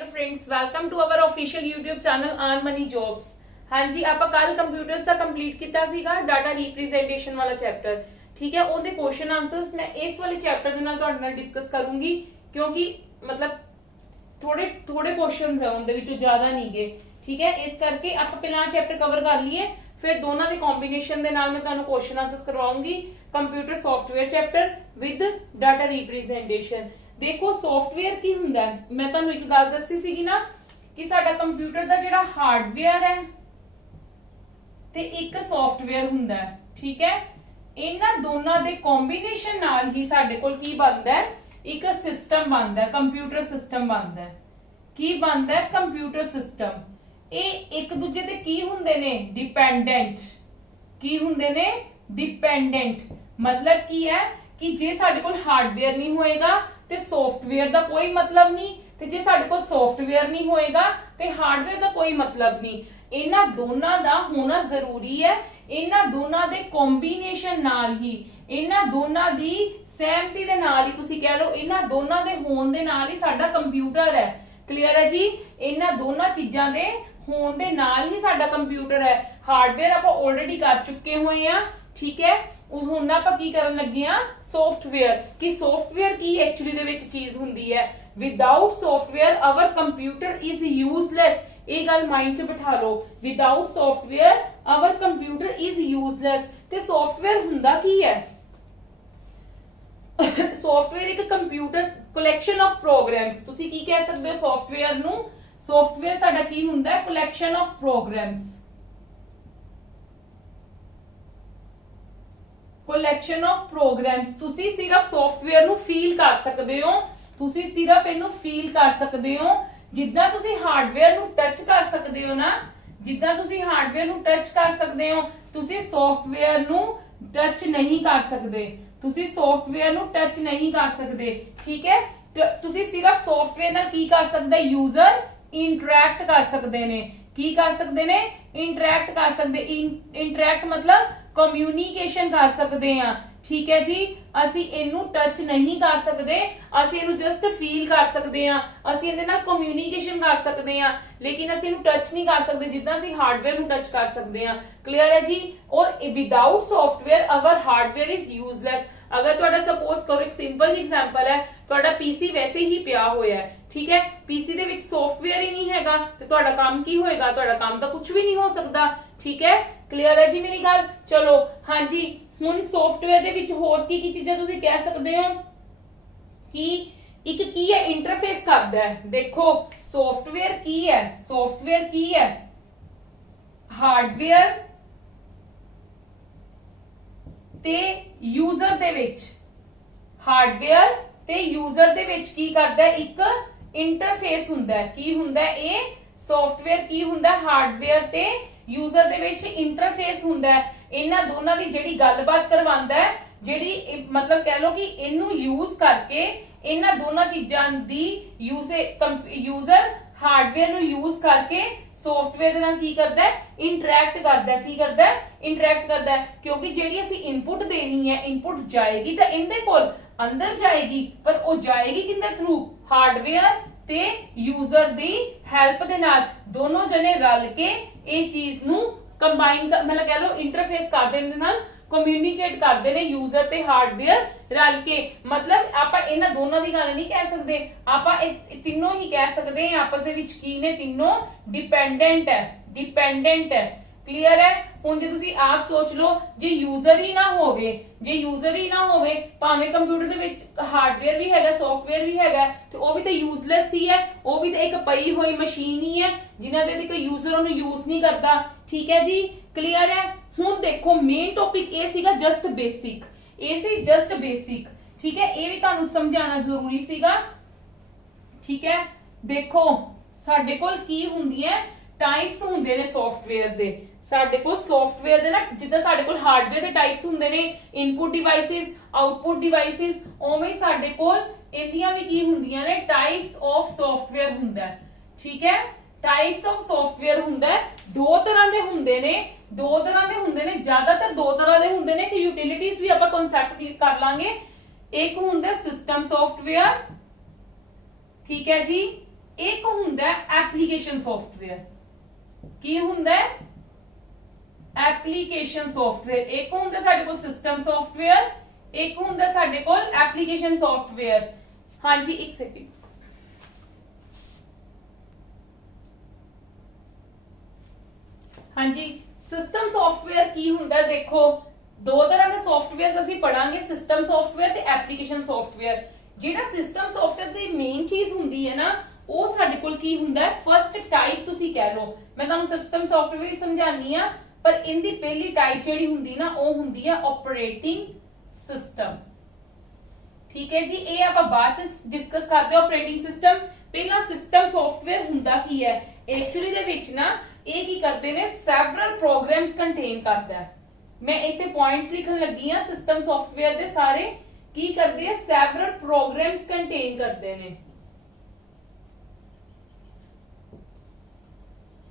Hello friends, welcome to our official YouTube channel earn money jobs. हाँ जी, ਆਪਾਂ ਕੱਲ ਕੰਪਿਊਟਰਸ ਦਾ ਕੰਪਲੀਟ ਕੀਤਾ ਸੀਗਾ ਡਾਟਾ ਰਿਪਰੈਜ਼ੈਂਟੇਸ਼ਨ ਵਾਲਾ ਚੈਪਟਰ। ਠੀਕ ਹੈ, ਉਹਦੇ ਕੁਐਸਚਨ ਆਨਸਰਸ ਮੈਂ ਇਸ ਵਾਲੇ ਚੈਪਟਰ ਦੇ ਨਾਲ ਤੁਹਾਡੇ ਨਾਲ ਡਿਸਕਸ ਕਰੂੰਗੀ ਕਿਉਂਕਿ ਮਤਲਬ ਥੋੜੇ ਕੁਐਸਚਨਸ ਹੈ ਉਹਦੇ ਵਿੱਚੋਂ ਜ਼ਿਆਦਾ ਨਹੀਂਗੇ। ਠੀਕ ਹੈ, ਇਸ ਕਰਕੇ ਆਪਾਂ ਪਹਿਲਾਂ ਚੈਪਟਰ ਕਵਰ ਕਰ ਲਈਏ, ਫਿਰ ਦੋਨਾਂ ਦੇ ਕੰਬੀਨੇਸ਼ਨ ਦੇ ਨਾਲ ਮੈਂ ਤੁਹਾਨੂੰ ਕੁਐਸਚਨ ਆਨਸਰਸ ਕਰਵਾਉਂਗੀ computer software chapter with data representation. देखो सॉफ्टवेयर की हुंदा है, मैं तुहानू एक गल दस्सी सीगी ना कि साडा कंप्यूटर दा जिहड़ा हार्डवेयर है ते एक सॉफ्टवेयर हुंदा है। ठीक है, इन्हां दोनां दे कॉम्बिनेशन नाल ही साडे कोल की बनदा है, एक सिस्टम बनदा है, कंप्यूटर सिस्टम बनदा है। की बनदा है? Computer system. ये एक दूजे ते की हुंदे ने? डिपेंडेंट। की हुंदे ने? डिपेंडेंट। मतलब की है कि जे साडे कोल हार्डवेयर नहीं होएगा ਤੇ ਸੌਫਟਵੇਅਰ ਦਾ ਕੋਈ ਮਤਲਬ ਨਹੀਂ, ਤੇ ਜੇ ਸਾਡੇ ਕੋਲ ਸੌਫਟਵੇਅਰ ਨਹੀਂ ਹੋਏਗਾ ਤੇ ਹਾਰਡਵੇਅਰ ਦਾ ਕੋਈ ਮਤਲਬ ਨਹੀਂ। ਇਹਨਾਂ ਦੋਨਾਂ ਦਾ ਹੋਣਾ ਜ਼ਰੂਰੀ ਹੈ, ਇਹਨਾਂ ਦੋਨਾਂ ਦੇ ਕੰਬੀਨੇਸ਼ਨ ਨਾਲ ਹੀ, ਇਹਨਾਂ ਦੋਨਾਂ ਦੀ ਸਹਿਮਤੀ ਦੇ ਨਾਲ ਹੀ, ਤੁਸੀਂ ਕਹਿ ਲਓ ਇਹਨਾਂ ਦੋਨਾਂ ਦੇ ਹੋਣ ਦੇ ਨਾਲ ਹੀ ਸਾਡਾ ਕੰਪਿਊਟਰ ਹੈ। ਕਲੀਅਰ ਹੈ ਜੀ? ਇਹਨਾਂ ਦੋਨਾਂ ਚੀਜ਼ਾਂ ਦੇ ਹੋਣ ਦੇ ਨਾਲ ਹੀ ਸਾਡਾ ਕੰਪਿਊਟਰ ਹੈ। ਹਾਰਡਵੇਅਰ ਆਪਾਂ ਆਲਰੇਡੀ ਕਰ ਚੁੱਕੇ ਹੋਏ ਆ। ਠੀਕ ਹੈ, ਹੁਣ ਆਪਾਂ ਕੀ ਕਰਨ ਲੱਗੇ ਆ? ਸੌਫਟਵੇਅਰ। ਕਿ ਸੌਫਟਵੇਅਰ ਕੀ ਐਕਚੁਅਲੀ ਦੇ ਵਿੱਚ ਚੀਜ਼ ਹੁੰਦੀ ਹੈ? Without software our computer is useless. ਇਹ ਗੱਲ ਮਾਈਂਡ 'ਚ ਬਿਠਾ ਲਓ, without software our computer is useless. ਤੇ ਸੌਫਟਵੇਅਰ ਹੁੰਦਾ ਕੀ ਹੈ? ਸੌਫਟਵੇਅਰ ਇੱਕ ਕੰਪਿਊਟਰ ਕਲੈਕਸ਼ਨ ਆਫ ਪ੍ਰੋਗਰਾਮਸ। ਤੁਸੀਂ ਕੀ ਕਹਿ ਸਕਦੇ ਹੋ ਸੌਫਟਵੇਅਰ ਨੂੰ? ਸੌਫਟਵੇਅਰ ਸਾਡਾ ਕੀ ਹੁੰਦਾ ਹੈ? Collection of programs. Collection of programs. ਤੁਸੀਂ ਸਿਰਫ ਸੌਫਟਵੇਅਰ ਨੂੰ ਫੀਲ ਕਰ ਸਕਦੇ ਹੋ, ਤੁਸੀਂ ਸਿਰਫ ਇਹਨੂੰ ਫੀਲ ਕਰ ਸਕਦੇ ਹੋ। ਜਿੱਦਾਂ ਤੁਸੀਂ ਹਾਰਡਵੇਅਰ ਨੂੰ ਟੱਚ ਕਰ ਸਕਦੇ ਹੋ ਨਾ, ਜਿੱਦਾਂ ਤੁਸੀਂ ਹਾਰਡਵੇਅਰ ਨੂੰ ਟੱਚ ਕਰ ਸਕਦੇ ਹੋ, ਤੁਸੀਂ ਸੌਫਟਵੇਅਰ ਨੂੰ ਟੱਚ ਨਹੀਂ ਕਰ ਸਕਦੇ। ਤੁਸੀਂ ਸੌਫਟਵੇਅਰ ਨੂੰ ਟੱਚ ਨਹੀਂ ਕਰ ਸਕਦੇ। ਠੀਕ ਹੈ, ਤੁਸੀਂ ਸਿਰਫ ਸੌਫਟਵੇਅਰ ਨਾਲ ਕੀ ਕਰ ਸਕਦੇ? ਯੂਜ਼ਰ ਇੰਟਰੈਕਟ ਕਰ ਸਕਦੇ ਨੇ। ਕੀ ਕਰ ਸਕਦੇ ਨੇ? ਇੰਟਰੈਕਟ ਕਰ ਸਕਦੇ। ਇੰਟਰੈਕਟ ਮਤਲਬ ਕਮਿਊਨੀਕੇਸ਼ਨ ਕਰ ਸਕਦੇ ਆ। ਠੀਕ ਹੈ ਜੀ, ਅਸੀਂ ਇਹਨੂੰ ਟੱਚ ਨਹੀਂ ਕਰ ਸਕਦੇ, ਅਸੀਂ ਇਹਨੂੰ ਜਸਟ ਫੀਲ ਕਰ ਸਕਦੇ ਆ, ਅਸੀਂ ਇਹਦੇ ਨਾਲ ਕਮਿਊਨੀਕੇਸ਼ਨ ਕਰ ਸਕਦੇ ਆ, ਲੇਕਿਨ ਅਸੀਂ ਇਹਨੂੰ ਟੱਚ ਨਹੀਂ ਕਰ ਸਕਦੇ ਜਿੱਦਾਂ ਅਸੀਂ ਹਾਰਡਵੇਅਰ ਨੂੰ ਟੱਚ ਕਰ ਸਕਦੇ ਆ। ਕਲੀਅਰ ਹੈ ਜੀ? ਔਰ without software our hardware is useless. ਅਗਰ ਤੁਹਾਡਾ ਸਪੋਜ਼ ਕਰੋ ਇੱਕ ਸਿੰਪਲ ਜੀ ਐਗਜ਼ਾਮਪਲ ਹੈ, ਤੁਹਾਡਾ ਪੀਸੀ ਵੈਸੇ ਹੀ ਪਿਆ ਹੋਇਆ ਹੈ। ਠੀਕ ਹੈ, ਪੀਸੀ ਦੇ ਵਿੱਚ ਸੌਫਟਵੇਅਰ ਹੀ ਨਹੀਂ ਹੈਗਾ ਤੇ ਤੁਹਾਡਾ ਕੰਮ ਕੀ ਹੋਏਗਾ? ਤੁਹਾਡਾ ਕੰਮ ਤਾਂ ਕੁਝ ਵੀ ਨਹੀਂ ਹੋ ਸਕਦਾ। ਠੀਕ ਹੈ, ਕਲੀਅਰ ਹੈ ਜੀ ਮੇਰੀ ਗੱਲ? ਚਲੋ ਹਾਂਜੀ, ਹੁਣ ਸੌਫਟਵੇਅਰ ਦੇ ਵਿੱਚ ਹੋਰ ਕੀ ਕੀ ਚੀਜ਼ਾਂ ਤੁਸੀਂ ਕਹਿ ਸਕਦੇ ਹੋ ਕਿ ਇੱਕ ਕੀ ਹੈ? ਇੰਟਰਫੇਸ ਕਰਦਾ ਹੈ। ਦੇਖੋ ਸੌਫਟਵੇਅਰ ਕੀ ਹੈ? ਸੌਫਟਵੇਅਰ ਕੀ ਹੈ? ਹਾਰਡਵੇਅਰ ਤੇ ਯੂਜ਼ਰ ਦੇ ਵਿੱਚ, ਹਾਰਡਵੇਅਰ ਤੇ ਯੂਜ਼ਰ ਦੇ ਵਿੱਚ ਕੀ ਕਰਦਾ ਹੈ? ਇੱਕ ਇੰਟਰਫੇਸ ਹੁੰਦਾ ਹੈ। ਕੀ ਹੁੰਦਾ ਹੈ ਇਹ? ਸੌਫਟਵੇਅਰ ਕੀ ਹੁੰਦਾ? ਹਾਰਡਵੇਅਰ ਤੇ ਯੂਜ਼ਰ ਦੇ ਵਿੱਚ ਇੰਟਰਫੇਸ ਹੁੰਦਾ ਹੈ। ਇਹਨਾਂ ਦੋਨਾਂ ਦੀ ਜਿਹੜੀ ਗੱਲਬਾਤ ਕਰਵਾਉਂਦਾ ਹੈ, ਜਿਹੜੀ ਮਤਲਬ ਕਹਿ ਲਓ ਕਿ ਇਹਨੂੰ ਯੂਜ਼ ਕਰਕੇ ਇਹਨਾਂ ਦੋਨਾਂ ਚੀਜ਼ਾਂ ਦੀ ਯੂਜ਼ਰ ਹਾਰਡਵੇਅਰ ਨੂੰ ਯੂਜ਼ ਕਰਕੇ ਸੌਫਟਵੇਅਰ ਦੇ ਨਾਲ ਕੀ ਕਰਦਾ ਹੈ? ਇੰਟਰੈਕਟ ਕਰਦਾ ਹੈ। ਕੀ ਕਰਦਾ ਹੈ? ਇੰਟਰੈਕਟ ਕਰਦਾ ਹੈ। ਕਿਉਂਕਿ ਜਿਹੜੀ ਅਸੀਂ ਇਨਪੁਟ ਦੇਣੀ ਹੈ, ਇਨਪੁਟ ਜਾਏਗੀ ਤਾਂ ਇਹਦੇ ਕੋਲ ਅੰਦਰ ਜਾਏਗੀ, ਪਰ ਉਹ ਜਾਏਗੀ ਕਿਹਦੇ ਥਰੂ? ਹਾਰਡਵੇਅਰ ਤੇ ਯੂਜ਼ਰ ਦੀ ਹੈਲਪ ਦੇ ਨਾਲ। ਦੋਨੋਂ ਜਣੇ ਰਲ ਕੇ ਇਹ ਚੀਜ਼ ਨੂੰ ਕੰਬਾਈਨ ਮਤਲਬ ਕਹਿ ਲਓ ਇੰਟਰਫੇਸ ਕਰਦੇ ਨੇ, ਨਾਲ ਕਮਿਊਨੀਕੇਟ ਕਰਦੇ ਨੇ ਯੂਜ਼ਰ ਤੇ ਹਾਰਡਵੇਅਰ ਰਲ ਕੇ। ਮਤਲਬ ਆਪਾਂ ਇਹਨਾਂ ਦੋਨਾਂ ਦੀ ਗੱਲ ਨਹੀਂ ਕਹਿ ਸਕਦੇ, ਆਪਾਂ ਇਹ ਤਿੰਨੋਂ ਹੀ ਕਹਿ ਸਕਦੇ ਹਾਂ ਆਪਸ ਦੇ ਵਿੱਚ ਕੀ ਨੇ? ਤਿੰਨੋਂ ਡਿਪੈਂਡੈਂਟ ਹੈ। ਡਿਪੈਂਡੈਂਟ ਹੈ। ਕਲੀਅਰ ਹੈ? ਹੁਣ ਜੇ ਤੁਸੀਂ ਆਪ ਸੋਚ ਲਓ, ਜੇ ਯੂਜ਼ਰ ਹੀ ਨਾ ਹੋਵੇ, ਜੇ ਯੂਜ਼ਰ ਹੀ ਨਾ ਹੋਵੇ, ਭਾਵੇਂ ਕੰਪਿਊਟਰ ਦੇ ਵਿੱਚ ਹਾਰਡਵੇਅਰ ਵੀ ਹੈਗਾ, ਸੌਫਟਵੇਅਰ ਵੀ ਹੈਗਾ, ਤੇ ਉਹ ਵੀ ਤਾਂ ਯੂਜ਼ਲੈਸ ਹੀ ਹੈ। ਉਹ ਵੀ ਤਾਂ ਇੱਕ ਪਈ ਹੋਈ ਮਸ਼ੀਨ ਹੀ ਹੈ ਜਿਨ੍ਹਾਂ ਦੇ ਕੋਈ ਯੂਜ਼ਰ ਉਹਨੂੰ ਯੂਜ਼ ਨਹੀਂ ਕਰਦਾ। ਠੀਕ ਹੈ ਜੀ? ਕਲੀਅਰ ਹੈ? ਹੁਣ ਦੇਖੋ ਮੇਨ ਟੌਪਿਕ ਇਹ ਸੀਗਾ ਜਸਟ ਬੇਸਿਕ। ਇਹ ਸੀ ਜਸਟ ਬੇਸਿਕ। ਠੀਕ ਹੈ, ਇਹ ਵੀ ਤੁਹਾਨੂੰ ਸਮਝਾਉਣਾ ਜ਼ਰੂਰੀ ਸੀਗਾ। ਠੀਕ ਹੈ, ਦੇਖੋ ਸਾਡੇ ਕੋਲ ਕੀ ਹੁੰਦੀਆਂ ਟਾਈਪਸ ਹੁੰਦੇ ਨੇ ਸੌਫਟਵੇਅਰ ਦੇ। ਸਾਡੇ ਕੋਲ ਸੌਫਟਵੇਅਰ ਦੇ ਨਾ ਜਿੱਦਾਂ ਸਾਡੇ ਕੋਲ ਹਾਰਡਵੇਅਰ ਦੇ ਟਾਈਪਸ ਹੁੰਦੇ ਨੇ, ਇਨਪੁਟ ਡਿਵਾਈਸਿਸ, ਆਊਟਪੁੱਟ ਡਿਵਾਈਸਿਸ, ਉਵੇਂ ਸਾਡੇ ਕੋਲ ਇਹਦੀਆਂ ਵੀ ਕੀ ਹੁੰਦੀਆਂ ਨੇ? ਟਾਈਪਸ ਆਫ ਸੌਫਟਵੇਅਰ ਹੁੰਦਾ ਹੈ। ਠੀਕ ਹੈ, ਟਾਈਪਸ ਆਫ ਸੌਫਟਵੇਅਰ ਹੁੰਦਾ ਹੈ। ਦੋ ਤਰ੍ਹਾਂ ਦੇ ਹੁੰਦੇ ਨੇ, ਦੋ ਤਰ੍ਹਾਂ ਦੇ ਹੁੰਦੇ ਨੇ, ਜ਼ਿਆਦਾਤਰ ਦੋ ਤਰ੍ਹਾਂ ਦੇ ਹੁੰਦੇ ਨੇ ਕਿ ਯੂਟਿਲਿਟੀਜ਼ ਵੀ ਆਪਾਂ ਕਨਸੈਪਟ ਕਰ ਲਾਂਗੇ। ਇੱਕ ਹੁੰਦਾ ਸਿਸਟਮ ਸੌਫਟਵੇਅਰ, ਠੀਕ ਹੈ ਜੀ, एक हुंदा एप्लीकेशन सॉफ्टवेयर। की हुंदा एप्लीकेशन सॉफ्टवेयर। एक हुंदा साडे कोल सिस्टम सॉफ्टवेयर, एक हुंदा साडे कोल एप्लीकेशन सॉफ्टवेयर। हाँ जी एक सेकंड। हाँ जी सिस्टम सॉफ्टवेयर की हुंदा देखो दो तरह के सॉफ्टवेयर्स ਅਸੀਂ ਪੜਾਂਗੇ सिस्टम सॉफ्टवेयर ਤੇ एप्लीकेशन सॉफ्टवेयर। ਜਿਹੜਾ सिस्टम सॉफ्टवेयर ਦੀ ਮੇਨ ਚੀਜ਼ ਹੁੰਦੀ ਹੈ ਨਾ ਉਹ ਸਾਡੇ ਕੋਲ ਕੀ ਹੁੰਦਾ ਹੈ ਫਰਸਟ ਟਾਈਪ ਤੁਸੀਂ ਕਹਿ ਲਓ। ਮੈਂ ਤੁਹਾਨੂੰ ਸਿਸਟਮ ਸੌਫਟਵੇਅਰ ਸਮਝਾਣੀ ਆ ਪਰ ਇਹਦੀ ਪਹਿਲੀ ਟਾਈਪ ਜਿਹੜੀ ਹੁੰਦੀ ਨਾ ਉਹ ਹੁੰਦੀ ਹੈ ਆਪਰੇਟਿੰਗ ਸਿਸਟਮ। ਠੀਕ ਹੈ ਜੀ ਇਹ ਆਪਾਂ ਬਾਅਦ ਚ ਡਿਸਕਸ ਕਰਦੇ ਹਾਂ ਆਪਰੇਟਿੰਗ ਸਿਸਟਮ। ਪਹਿਲਾਂ ਸਿਸਟਮ ਸੌਫਟਵੇਅਰ ਹੁੰਦਾ ਕੀ ਹੈ ਐਕਚੁਅਲੀ ਦੇ ਵਿੱਚ ਨਾ ਇਹ ਕੀ ਕਰਦੇ ਨੇ ਸੈਵਰਲ ਪ੍ਰੋਗਰਾਮਸ ਕੰਟੇਨ ਕਰਦਾ ਹੈ। ਮੈਂ ਇੱਥੇ ਪੁਆਇੰਟਸ ਲਿਖਣ ਲੱਗੀ ਆ ਸਿਸਟਮ ਸੌਫਟਵੇਅਰ ਦੇ ਸਾਰੇ ਕੀ ਕਰਦੇ ਆ ਸੈਵਰਲ ਪ੍ਰੋਗਰਾਮਸ ਕੰਟੇਨ ਕਰਦੇ ਨੇ।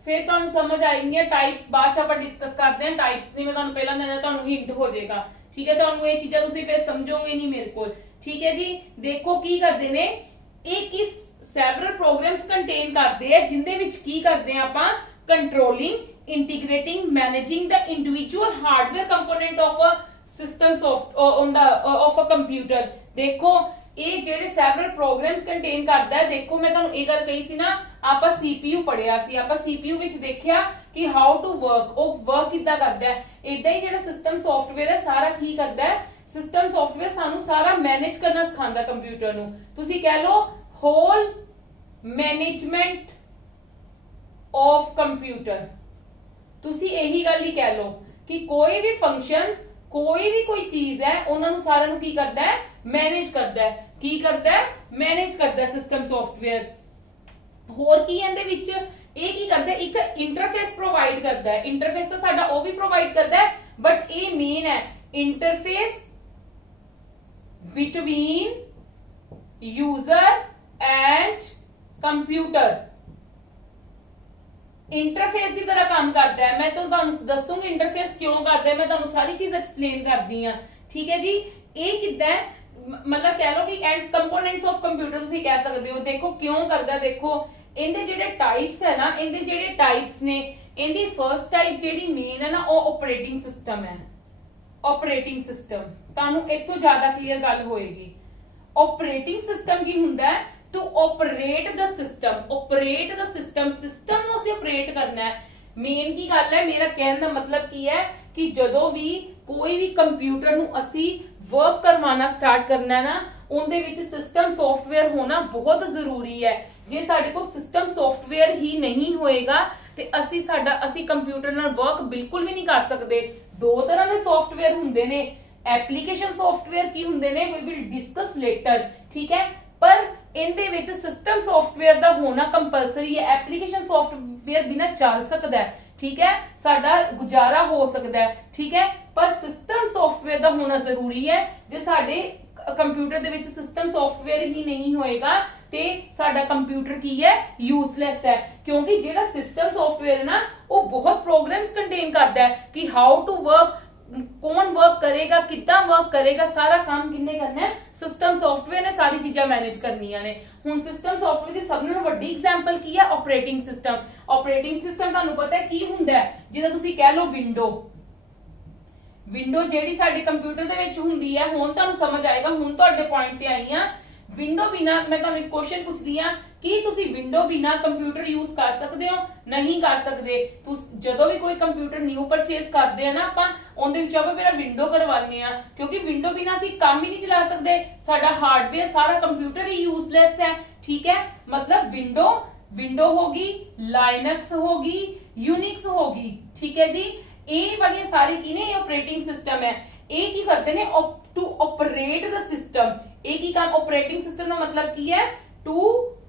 फिर तुहानू समझ आएंगे टाइप्स बाद च आपां डिस्कस करते हैं। टाइप्स नहीं मैं तुहानू पहला देना तुहानू हिंट हो जाएगा। ठीक है तुहानू ये चीज़ां तुसीं फिर समझोगे नहीं मेरे को। ठीक है जी देखो की करते ने एक इस सैवरल प्रोग्राम्स कंटेन करते हैं जिंदे विच की करते हैं आपां controlling integrating managing the individual hardware component of a system of a computer. देखो ये जेडे सैवरल प्रोग्राम्स कंटेन करता है देखो मैं तुहानू ये गल कही सी ना ਆਪਾਂ CPU ਪੜਿਆ ਸੀ। ਆਪਾਂ CPU ਵਿੱਚ ਦੇਖਿਆ ਕਿ ਹਾਊ ਟੂ ਵਰਕ ਉਹ ਵਰਕ ਕਿੱਦਾਂ ਕਰਦਾ ਹੈ। ਇਦਾਂ ਹੀ ਜਿਹੜਾ ਸਿਸਟਮ ਸੌਫਟਵੇਅਰ ਹੈ ਸਾਰਾ ਕੀ ਕਰਦਾ ਹੈ ਸਿਸਟਮ ਸੌਫਟਵੇਅਰ ਸਾਨੂੰ ਸਾਰਾ ਮੈਨੇਜ ਕਰਨਾ ਸਿਖਾਉਂਦਾ ਕੰਪਿਊਟਰ ਨੂੰ। ਤੁਸੀਂ ਕਹਿ ਲਓ ਹੋਲ ਮੈਨੇਜਮੈਂਟ ਆਫ ਕੰਪਿਊਟਰ। ਤੁਸੀਂ ਇਹੀ ਗੱਲ ਹੀ ਕਹਿ ਲਓ ਕਿ ਕੋਈ ਵੀ ਫੰਕਸ਼ਨਸ ਕੋਈ ਵੀ ਕੋਈ ਚੀਜ਼ ਹੈ ਉਹਨਾਂ ਨੂੰ ਸਾਰਿਆਂ ਨੂੰ ਕੀ ਕਰਦਾ ਹੈ ਮੈਨੇਜ ਕਰਦਾ ਹੈ। ਕੀ ਕਰਦਾ ਹੈ ਮੈਨੇਜ ਕਰਦਾ ਹੈ ਸਿਸਟਮ ਸੌਫਟਵੇਅਰ। ਹੋਰ ਕੀ ਇਹਦੇ ਵਿੱਚ ਇਹ ਕੀ ਕਰਦਾ ਇੱਕ ਇੰਟਰਫੇਸ ਪ੍ਰੋਵਾਈਡ ਕਰਦਾ ਹੈ। ਇੰਟਰਫੇਸ ਤਾਂ ਸਾਡਾ ਉਹ ਵੀ ਪ੍ਰੋਵਾਈਡ ਕਰਦਾ ਹੈ ਬਟ ਇਹ ਮੇਨ ਹੈ interface between user and computer. Interface की तरह काम करता है। मैं तो दसूंगी इंटरफेस क्यों करता है मैं तुहानू सारी चीज एक्सप्लेन करदी हां। ठीक है जी ये किदा मतलब कह लो कि एंड कंपोनेंट्स ऑफ कंप्यूटर तुसीं कह सकदे हो। देखो क्यों करदा देखो इनदे जेडे टाइप्स है ना इनदे जेडे टाइप्स ने इनदी फर्स्ट टाइप जेडी मेन है ना वो ऑपरेटिंग सिस्टम है। ऑपरेटिंग सिस्टम तुहानू इत्थों ज्यादा क्लियर गल होएगी। ऑपरेटिंग सिस्टम की हुंदा है to operate the system. Operate the system system ਨੂੰ ਅਸੀਂ ऑपरेट करना है। मेन की गल है मेरा कहने ਦਾ मतलब की है कि ਜਦੋਂ ਵੀ ਕੋਈ ਵੀ ਕੰਪਿਊਟਰ ਨੂੰ ਅਸੀਂ वर्क करवाना स्टार्ट करना है ना उनदे विच सिस्टम सॉफ्टवेयर होना बहुत जरूरी है। जे साडे कोल सिस्टम सॉफ्टवेयर ही नहीं होएगा ते असी कंप्यूटर नाल वर्क बिल्कुल भी नहीं कर सकते। दो तरह के सॉफ्टवेयर हुंदे ने एप्लीकेशन सॉफ्टवेयर की हुंदे ने वी विल डिस्कस लेटर। ठीक है पर इनदे विच सिस्टम सॉफ्टवेयर दा होना कंपलसरी है। एप्लीकेशन सॉफ्टवेयर बिना चल सकदा है। ठीक है साडा गुजारा हो सकता है। ठीक है पर सिस्टम सॉफ्टवेयर दा होना जरूरी है। जे साडे कंप्यूटर दे विच सिस्टम सॉफ्टवेयर ही नहीं होएगा ते साडा कंप्यूटर की है यूजलेस है। क्योंकि जेड़ा सिस्टम सॉफ्टवेयर है ना वो बहुत प्रोग्राम्स कंटेन करता है कि हाउ टू वर्क कौन वर्क करेगा कितना वर्क करेगा सारा काम किन्ने करना है सिस्टम सॉफ्टवेयर ने सारी चीजें मैनेज करनियां ने। हुण सिस्टम सॉफ्टवेयर दी सबने वड्डी एग्जांपल की है ऑपरेटिंग सिस्टम। ऑपरेटिंग सिस्टम तुहानू पता है की हुंदा है जिदा तुसी कह लो विंडो। विंडो जेडी साडे कंप्यूटर दे विच हुंदी है हुण तुहानू समझ आएगा। हुण तुहाडे पॉइंट ते आई हां विंडो बिना मैं तुहानू एक क्वेश्चन पुछदी हां कि तुसी विंडो बिना कंप्यूटर यूज कर सकते हो नहीं कर सकते। जदों भी कोई कंप्यूटर न्यू परचेज करते हैं ना आपां उहदे विच आपां पहला विंडो करवाने आ क्योंकि विंडो बिना असीं काम ही नहीं चला सकते। साडा हार्डवेयर सारा कंप्यूटर ही यूजलेस है। ठीक है मतलब विंडो होगी लाइनक्स होगी यूनिक्स होगी। ठीक है जी ये वाली सारी की ने ऑपरेटिंग सिस्टम है। ये की करते ने टू ऑपरेट द सिस्टम। एक ही काम ऑपरेटिंग सिस्टम का मतलब की है to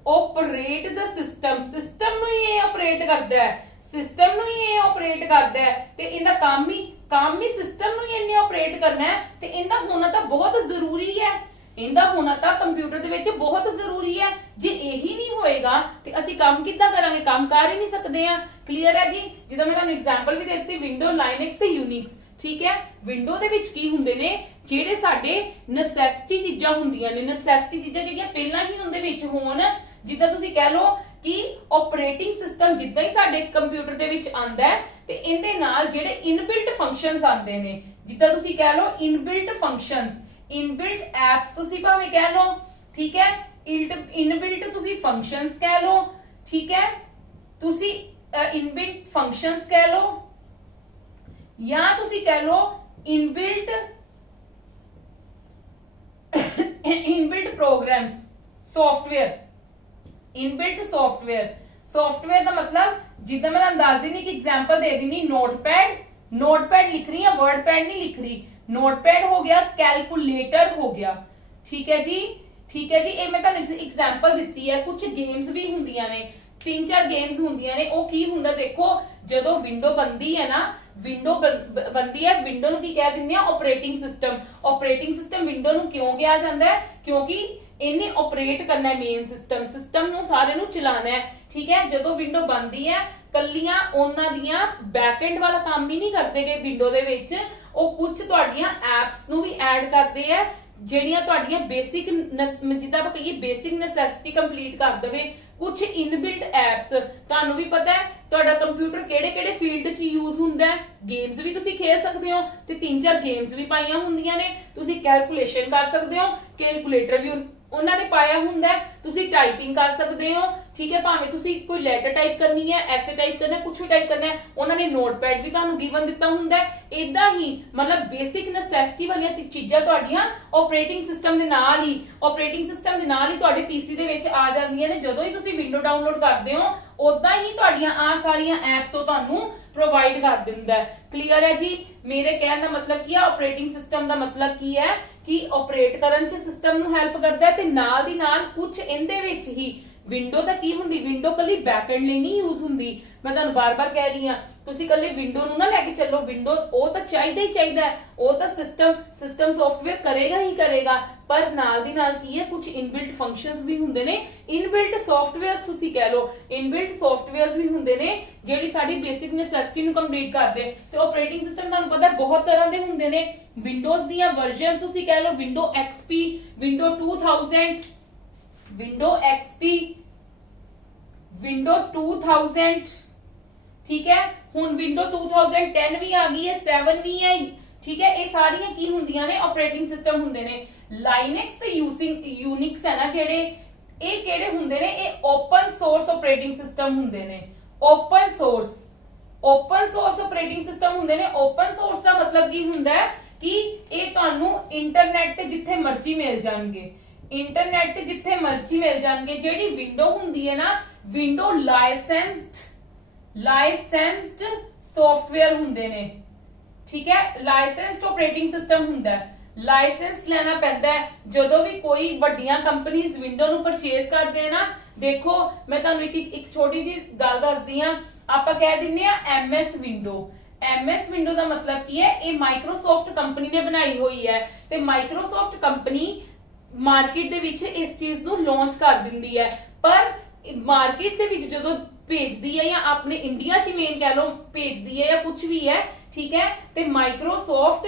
operate the system. System नु ये ऑपरेट करता है सिस्टम नु ये ऑपरेट करता है ते इनदा काम ही सिस्टम नु इन्ने ऑपरेट करना है ते इंदा होना तो बहुत जरूरी है। इंदा होना तो कंप्यूटर दे विच बहुत जरूरी है। जे यही नहीं होएगा ते असी काम किद्दां करांगे काम कर ही नहीं सकते हैं। क्लियर है जी जिदा मैं तुहानू एग्जांपल भी दे दित्ती विंडो लाइनक्स ते यूनिक्स। ठीक है विंडो दे विच की हुंदे ने जेडे साडे नेसेसिटी चीजां हुंदियां ने। नेसेसिटी चीजां जेहड़ियां पहलां ही उनदे विच होण जिद्दां तुसीं कह लो कि ऑपरेटिंग सिस्टम जिद्दां ही साडे कंप्यूटर दे विच आंदा है ते इहदे नाल जिहड़े इनबिल्ट फंक्शनस आंदे ने, जिद्दां तुसीं कह लो इनबिल्ट फंक्शनस, इनबिल्ट एप्स तुसीं भावें कह लो, ठीक है, इनबिल्ट तुसीं फंक्शनस कह लो, ठीक है, तुसीं इनबिल्ट फंक्शनस कह लो या तुसीं कह लो inbuilt inbuilt programs, software, inbuilt software. Software का मतलब जिद्दां मैं अंदाजे नहीं कि एग्जांपल दे दी, नोटपैड, नोटपैड लिख रही है, वर्डपैड नहीं लिख रही, नोटपैड हो गया, कैलकुलेटर हो गया, ठीक है जी, ठीक है जी। ये मैं तुहानू एग्जांपल दित्ती है। कुछ गेम्स भी हुंदियां ने, 3-4 गेम्स हुंदियां ने, ओ की हुंदा देखो, जदों विंडो बनदी है ना, विंडो बनदी है, विंडो नूं की कह दिंदे आ operating system. Operating system window नूं क्यों कहा जांदा है? क्योंकि इन्हें ऑपरेट करना है, मेन सिस्टम, सिस्टम नूं सारे नूं चलाना है, ठीक है। जदों विंडो बनदी है कल्लियां उन्हां दियां बैकएंड वाला काम ही नहीं करदे गए विंडो दे विच, ओ कुछ तुहाडियां एप्स नूं भी ऐड करदे है ਜਿਹੜੀਆਂ ਤੁਹਾਡੀਆਂ ਬੇਸਿਕ ਜਿੱਦਾਂ ਆਪਾਂ ਕਹੀਏ ਬੇਸਿਕ ਨੈਸੈਸਿਟੀ ਕੰਪਲੀਟ ਕਰ ਦੇਵੇ। ਕੁਝ ਇਨਬਿਲਟ ਐਪਸ, ਤੁਹਾਨੂੰ ਵੀ ਪਤਾ ਹੈ ਤੁਹਾਡਾ ਕੰਪਿਊਟਰ ਕਿਹੜੇ-ਕਿਹੜੇ ਫੀਲਡ 'ਚ ਯੂਜ਼ ਹੁੰਦਾ ਹੈ। ਗੇਮਸ ਵੀ ਤੁਸੀਂ ਖੇਡ ਸਕਦੇ ਹੋ ਤੇ 3-4 ਗੇਮਸ ਵੀ ਪਾਈਆਂ ਹੁੰਦੀਆਂ ਨੇ। ਤੁਸੀਂ ਕੈਲਕੂਲੇਸ਼ਨ ਕਰ ਸਕਦੇ ਹੋ, ਕੈਲਕੂਲੇਟਰ ਵੀ ਉਹਨਾਂ ਨੇ ਪਾਇਆ ਹੁੰਦਾ ਹੈ। ਤੁਸੀਂ ਟਾਈਪਿੰਗ ਕਰ ਸਕਦੇ ਹੋ, ਠੀਕ ਹੈ, ਭਾਵੇਂ ਤੁਸੀਂ ਕੋਈ ਲੈਟਰ ਟਾਈਪ ਕਰਨੀ ਹੈ, ਐਸੇ ਟਾਈਪ ਕਰਨਾ, ਕੁਝ ਵੀ ਟਾਈਪ ਕਰਨਾ ਹੈ, ਉਹਨਾਂ ਨੇ ਨੋਟਪੈਡ ਵੀ ਤੁਹਾਨੂੰ ਗਿਵਨ ਦਿੱਤਾ ਹੁੰਦਾ ਹੈ। ਇਦਾਂ ਹੀ ਮਤਲਬ ਬੇਸਿਕ ਨੈਸੈਸਿਟੀ ਵਾਲੀਆਂ ਚੀਜ਼ਾਂ ਤੁਹਾਡੀਆਂ ਆਪਰੇਟਿੰਗ ਸਿਸਟਮ ਦੇ ਨਾਲ ਹੀ ਤੁਹਾਡੇ ਪੀਸੀ ਦੇ ਵਿੱਚ ਆ ਜਾਂਦੀਆਂ ਨੇ। ਜਦੋਂ ਹੀ ਤੁਸੀਂ ਵਿੰਡੋ ਡਾਊਨਲੋਡ ਕਰਦੇ ਹੋ ਉਦਾਂ ਹੀ ਤੁਹਾਡੀਆਂ ਆ ਸਾਰੀਆਂ ਐਪਸ ਉਹ ਤੁਹਾਨੂੰ ਪ੍ਰੋਵਾਈਡ ਕਰ ਦਿੰਦਾ ਹੈ। ਕਲੀਅਰ ਹੈ ਜੀ? ਮੇਰੇ ਕਹਿਣ ਦਾ ਮਤਲਬ ਕੀ ਹੈ, ਆਪਰੇਟਿੰਗ ਸਿਸਟਮ ਦਾ ਮਤਲਬ ਕੀ ਹੈ कि ऑपरेट करन च सिस्टम नूं हेल्प करदा है ते नाल दी नाल कुछ इहदे विच ही विंडो तां की हुंदी, विंडो कल्ली बैकएंड लई नहीं यूज हुंदी। मैं तुहानूं बार-बार कह रही हां, तुसीं कल्ले विंडो नूं ना लैके चलो, विंडो ਉਹ ਤਾਂ ਚਾਹੀਦਾ ਹੀ ਚਾਹੀਦਾ ਹੈ, ਉਹ ਤਾਂ ਸਿਸਟਮ ਸੌਫਟਵੇਅਰ ਕਰੇਗਾ ਹੀ ਕਰੇਗਾ, ਪਰ ਨਾਲ ਦੀ ਨਾਲ ਕੀ ਹੈ ਕੁਝ ਇਨਬਿਲਟ ਫੰਕਸ਼ਨਸ ਵੀ ਹੁੰਦੇ ਨੇ, ਇਨਬਿਲਟ ਸੌਫਟਵੇਅਰਸ ਤੁਸੀਂ ਕਹਿ ਲਓ, ਇਨਬਿਲਟ ਸੌਫਟਵੇਅਰਸ ਵੀ ਹੁੰਦੇ ਨੇ ਜਿਹੜੀ ਸਾਡੀ ਬੇਸਿਕ ਨੈਸੈਸਿਟੀ ਨੂੰ ਕੰਪਲੀਟ ਕਰਦੇ। ਤੇ ਆਪਰੇਟਿੰਗ ਸਿਸਟਮ ਤੁਹਾਨੂੰ ਪਤਾ ਬਹੁਤ ਤਰ੍ਹਾਂ ਦੇ ਹੁੰਦੇ ਨੇ। ਵਿੰਡੋਜ਼ ਦੀਆਂ ਵਰਜ਼ਨਸ ਤੁਸੀਂ ਕਹਿ ਲਓ, window XP, window 2000, window XP, window 2000, ठीक है। हुण विंडो 2010 भी आ गई है, 7 भी है, ठीक है। ये सारियां की हुंदियां ने ऑपरेटिंग सिस्टम हुंदे ने। लाइनक्स ते यूनिक्स है ना जेड़े, ये केड़े हुंदे ने, ये ओपन सोर्स ऑपरेटिंग सिस्टम हुंदे ने। ओपन सोर्स ऑपरेटिंग सिस्टम हुंदे ने। ओपन सोर्स का मतलब की हुंदा है कि ये तुहानू इंटरनेट ते जिथे मर्जी मिल जाणगे, इंटरनेट ते जिथे मर्जी मिल जाणगे। जेड़ी विंडो हुंदी है ना, विंडो लाइसेंस्ड सॉफ्टवेयर हुंदे ने, ठीक है। लाइसेंस्ड ऑपरेटिंग सिस्टम हुंदा है, लाइसेंस लेना पैंदा है। जदों भी कोई वड्डियां कंपनीज विंडो नूं परचेज करदे ना, देखो मैं तुहानूं एक छोटी जी गल दसदी हां, आपां कह दिंदे आ MS विंडो। MS विंडो का मतलब की है, ये माइक्रोसॉफ्ट कंपनी ने बनाई हुई है ते माइक्रोसॉफ्ट कंपनी मार्केट दे विच इस चीज नूं लॉन्च कर दिंदी है। पर मार्केट दे विच जदों भेजदी है या अपने इंडिया च मेन कह लो भेजदी है या कुछ भी है, ठीक है, ते माइक्रोसॉफ्ट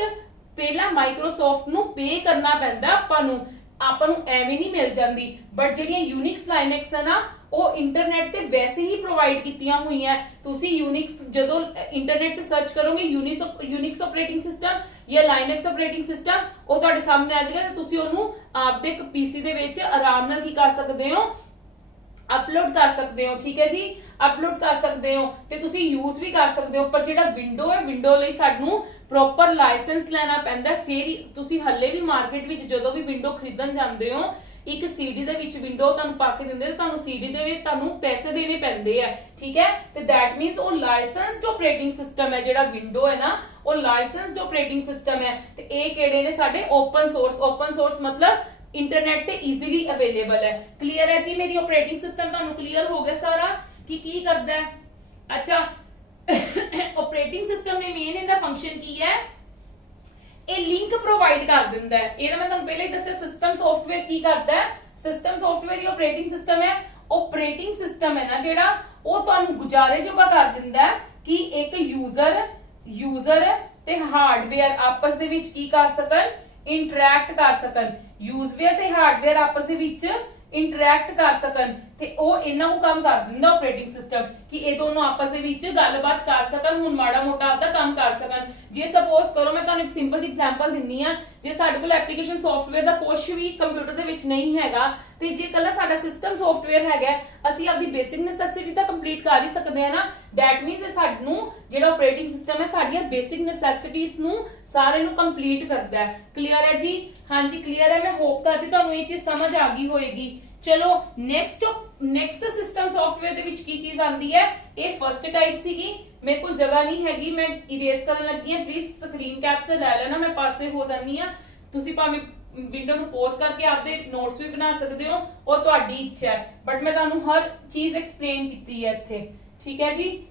पहला माइक्रोसॉफ्ट नूं पे करना पैंदा आपां नूं एवें नहीं मिल जांदी। बट जेहड़ियां यूनिक्स लाइनक्स है ना, वो इंटरनेट ते वैसे ही प्रोवाइड कीतियां हुई है। तुसी यूनिक्स जदों इंटरनेट ते सर्च करोगे यूनिक्स ऑपरेटिंग सिस्टम या लाइनक्स ऑपरेटिंग सिस्टम, वो तुहाडे सामने आ जाएगा ते तुसी ओनू आपदे पीसी दे विच आराम नाल की कर सकदे हो, अपलोड कर सकते हो, ठीक है जी, अपलोड कर सकते हो ते तुसी यूज भी कर सकते हो। पर जेड़ा विंडो है, विंडो लई सानू प्रॉपर लाइसेंस लेना पैंदा, फिर तुसी हल्ले भी मार्केट विच जदों भी विंडो खरीदण जांदे हो, एक सीडी दे विच विंडो तुहानू पा के दिंदे, तुहानू सीडी दे विच तुहानू पैसे देने पैंदे है, ठीक है। ते दैट मींस वो लाइसेंस्ड ऑपरेटिंग सिस्टम है, जेड़ा विंडो है ना, वो लाइसेंस्ड ऑपरेटिंग सिस्टम है। ते ये केड़े ने साडे ओपन सोर्स मतलब इंटरनेट ते इजीली अवेलेबल है। क्लियर है जी? मेरी ऑपरेटिंग सिस्टम तुहानू क्लियर हो गया सारा कि की करदा है। अच्छा ऑपरेटिंग सिस्टम ने मेन इनदा फंक्शन की है, ये लिंक प्रोवाइड कर दिंदा है। ये मैं तुहानू पहले ही दस्सिया, सिस्टम सॉफ्टवेयर की करदा है, सिस्टम सॉफ्टवेयर ही ऑपरेटिंग सिस्टम है। ऑपरेटिंग सिस्टम है ना जेड़ा, वो तुहानू गुजारे जोगा कर दिंदा है कि एक यूजर ते हार्डवेयर आपस दे विच की कर सकन, इंटरैक्ट कर सकन। यूजवेयर ते हार्डवेयर आपस दे विच इंटरैक्ट कर सकन ਤੇ ਉਹ ਇਹਨਾਂ ਨੂੰ ਕੰਮ ਕਰ ਦਿੰਦਾ ਆਪਰੇਟਿੰਗ ਸਿਸਟਮ ਕਿ ਇਹ ਦੋਨੋਂ ਆਪਸ ਦੇ ਵਿੱਚ ਗੱਲਬਾਤ ਕਰ ਸਕਣ, ਹੁਣ ਮਾੜਾ ਮੋਟਾ ਆਪਦਾ ਕੰਮ ਕਰ ਸਕਣ। ਜੇ ਸਪੋਜ਼ ਕਰੋ ਮੈਂ ਤੁਹਾਨੂੰ ਇੱਕ ਸਿੰਪਲ ਜਿਹੀ ਐਗਜ਼ਾਮਪਲ ਦਿੰਨੀ ਆ, ਜੇ ਸਾਡੇ ਕੋਲ ਐਪਲੀਕੇਸ਼ਨ ਸੌਫਟਵੇਅਰ ਦਾ ਕੁਝ ਵੀ ਕੰਪਿਊਟਰ ਦੇ ਵਿੱਚ ਨਹੀਂ ਹੈਗਾ ਤੇ ਜੇ ਕੱਲਾ ਸਾਡਾ ਸਿਸਟਮ ਸੌਫਟਵੇਅਰ ਹੈਗਾ, ਅਸੀਂ ਆਪਦੀ ਬੇਸਿਕ ਨੈਸੈਸਿਟੀ ਤਾਂ ਕੰਪਲੀਟ ਕਰ ਹੀ ਸਕਦੇ ਆ ਨਾ। ਦੈਟ ਮੀਨਸ ਇਹ ਸਾਨੂੰ ਜਿਹੜਾ ਆਪਰੇਟਿੰਗ ਸਿਸਟਮ ਹੈ ਸਾਡੀਆਂ ਬੇਸਿਕ ਨੈਸੈਸਿਟੀਜ਼ ਨੂੰ ਸਾਰੇ ਨੂੰ ਕੰਪਲੀਟ ਕਰਦਾ ਹੈ। ਕਲੀਅਰ ਹੈ ਜੀ? ਹਾਂਜੀ ਕਲੀਅਰ ਹੈ। ਮੈਂ ਹੋਪ ਕਰਦੀ ਤੁਹਾਨੂੰ ਇਹ ਚੀਜ਼ ਸਮਝ ਆ ਗਈ ਹੋਏਗੀ। ਚਲੋ ਨੈਕਸਟ ਸਿਸਟਮ ਸੌਫਟਵੇਅਰ ਦੇ ਵਿੱਚ ਕੀ ਚੀਜ਼ ਆਂਦੀ ਹੈ? ਇਹ ਫਰਸਟ ਟਾਈਪ ਸੀਗੀ, ਮੇਰੇ ਕੋਲ ਜਗ੍ਹਾ ਨਹੀਂ ਹੈਗੀ, ਮੈਂ ਇਰੇਜ਼ ਕਰਨ ਲੱਗੀ ਹਾਂ, ਪਲੀਜ਼ ਸਕਰੀਨ ਕੈਪਚਰ ਲੈ ਲੈਣਾ, ਮੈਂ ਪਾਸੇ ਹੋ ਜਾਂਦੀ ਆ। ਤੁਸੀਂ ਭਾਵੇਂ ਵਿੰਡੋ ਨੂੰ ਪੌਜ਼ ਕਰਕੇ ਆਪਦੇ ਨੋਟਸ ਵੀ ਬਣਾ ਸਕਦੇ ਹੋ, ਉਹ ਤੁਹਾਡੀ ਇੱਛਾ ਹੈ, ਬਟ ਮੈਂ ਤੁਹਾਨੂੰ ਹਰ ਚੀਜ਼ ਐਕਸਪਲੇਨ ਕੀਤੀ ਹੈ ਇੱਥੇ। ਠੀਕ ਹੈ ਜੀ?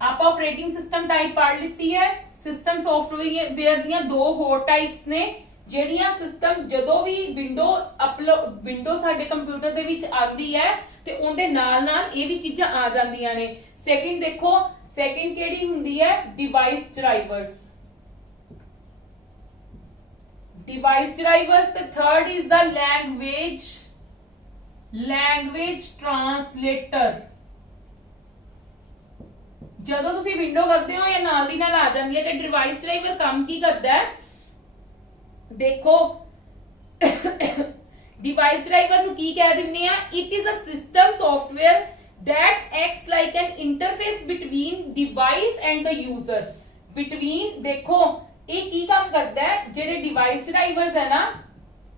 ਆਪਾਂ ਆਪਰੇਟਿੰਗ ਸਿਸਟਮ ਟਾਈਪ ਪੜ੍ਹ ਲਿੱਤੀ ਹੈ। ਸਿਸਟਮ ਸੌਫਟਵੇਅਰ ਦੀਆਂ ਦੋ ਹੋਰ ਟਾਈਪਸ ਨੇ ਜਿਹੜੀਆਂ ਸਿਸਟਮ ਜਦੋਂ ਵੀ ਵਿੰਡੋ ਸਾਡੇ ਕੰਪਿਊਟਰ ਦੇ ਵਿੱਚ ਆਂਦੀ ਹੈ ਤੇ ਉਹਦੇ ਨਾਲ ਨਾਲ ਇਹ ਵੀ ਚੀਜ਼ਾਂ ਆ ਜਾਂਦੀਆਂ ਨੇ। ਸੈਕਿੰਡ ਦੇਖੋ, ਸੈਕਿੰਡ ਕਿਹੜੀ ਹੁੰਦੀ ਹੈ? Device drivers. Device drivers. The third is the language translator। ਜਦੋਂ ਤੁਸੀਂ ਵਿੰਡੋ ਕਰਦੇ ਹੋ ਜਾਂ ਨਾਲ ਦੀ ਨਾਲ ਆ ਜਾਂਦੀ ਹੈ ਤੇ ਡਿਵਾਈਸ ਡਰਾਈਵਰ ਕੰਮ ਕੀ ਕਰਦਾ ਹੈ? ਦੇਖੋ ਡਿਵਾਈਸ ਡਰਾਈਵਰ ਨੂੰ ਕੀ ਕਹਿ ਦਿੰਦੇ ਆ? It is a system software that acts like an interface between device and the user। between ਦੇਖੋ ਇਹ ਕੀ ਕੰਮ ਕਰਦਾ ਹੈ? ਜਿਹੜੇ ਡਿਵਾਈਸ ਡਰਾਈਵਰਸ ਹੈ ਨਾ,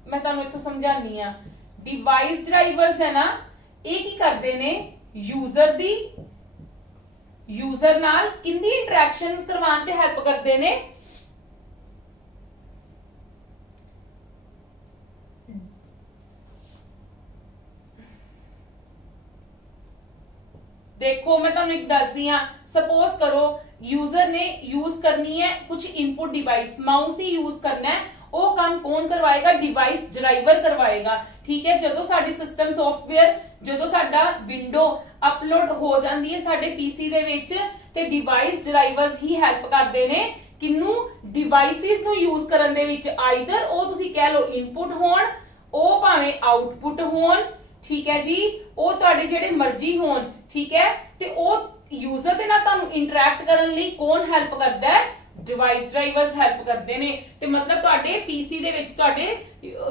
ਮੈਂ ਤੁਹਾਨੂੰ ਇੱਥੋਂ ਸਮਝਾਨੀ ਆ। ਡਿਵਾਈਸ ਡਰਾਈਵਰਸ ਹੈ ਨਾ, ਇਹ ਕੀ ਕਰਦੇ ਨੇ? ਯੂਜ਼ਰ ਨਾਲ ਕਿੰਦੀ ਇੰਟਰੈਕਸ਼ਨ ਕਰਵਾਉਣ ਚ ਹੈਲਪ ਕਰਦੇ ਨੇ? देखो मैं ਤੁਹਾਨੂੰ ਇੱਕ ਦੱਸਦੀ ਆ। सपोज करो यूजर ने यूज करनी है कुछ इनपुट डिवाइस, माउस ही यूज करना है, ਉਹ ਕੰਮ ਕੌਣ ਕਰਵਾਏਗਾ? Device driver ਕਰਵਾਏਗਾ। ਠੀਕ ਹੈ? ਜਦੋਂ ਸਾਡੀ ਸਿਸਟਮ ਸੌਫਟਵੇਅਰ, ਜਦੋਂ ਸਾਡਾ ਵਿੰਡੋ ਅਪਲੋਡ ਹੋ ਜਾਂਦੀ ਹੈ ਸਾਡੇ ਪੀਸੀ ਦੇ ਵਿੱਚ ਤੇ ਡਿਵਾਈਸ ਡਰਾਈਵਰਸ ਹੀ ਹੈਲਪ ਕਰਦੇ ਨੇ ਕਿੰਨੂੰ? ਡਿਵਾਈਸਿਸ ਨੂੰ ਯੂਜ਼ ਕਰਨ ਦੇ ਵਿੱਚ। ਆਈਦਰ ਉਹ ਤੁਸੀਂ ਕਹਿ ਲਓ ਇਨਪੁਟ ਹੋਣ, ਉਹ ਭਾਵੇਂ ਆਊਟਪੁੱਟ ਹੋਣ। ਠੀਕ ਹੈ ਜੀ? ਉਹ ਤੁਹਾਡੇ ਜਿਹੜੇ ਮਰਜ਼ੀ ਹੋਣ। ਠੀਕ ਹੈ? ਤੇ ਉਹ ਯੂਜ਼ਰ ਦੇ ਨਾਲ ਤੁਹਾਨੂੰ ਇੰਟਰੈਕਟ ਕਰਨ ਲਈ ਕੌਣ ਹੈਲਪ ਕਰਦਾ ਹੈ? ਡਿਵਾਈਸ ਡਰਾਈਵਰਸ ਹੈਲਪ ਕਰਦੇ ਨੇ। ਤੇ ਮਤਲਬ ਤੁਹਾਡੇ ਪੀਸੀ ਦੇ ਵਿੱਚ, ਤੁਹਾਡੇ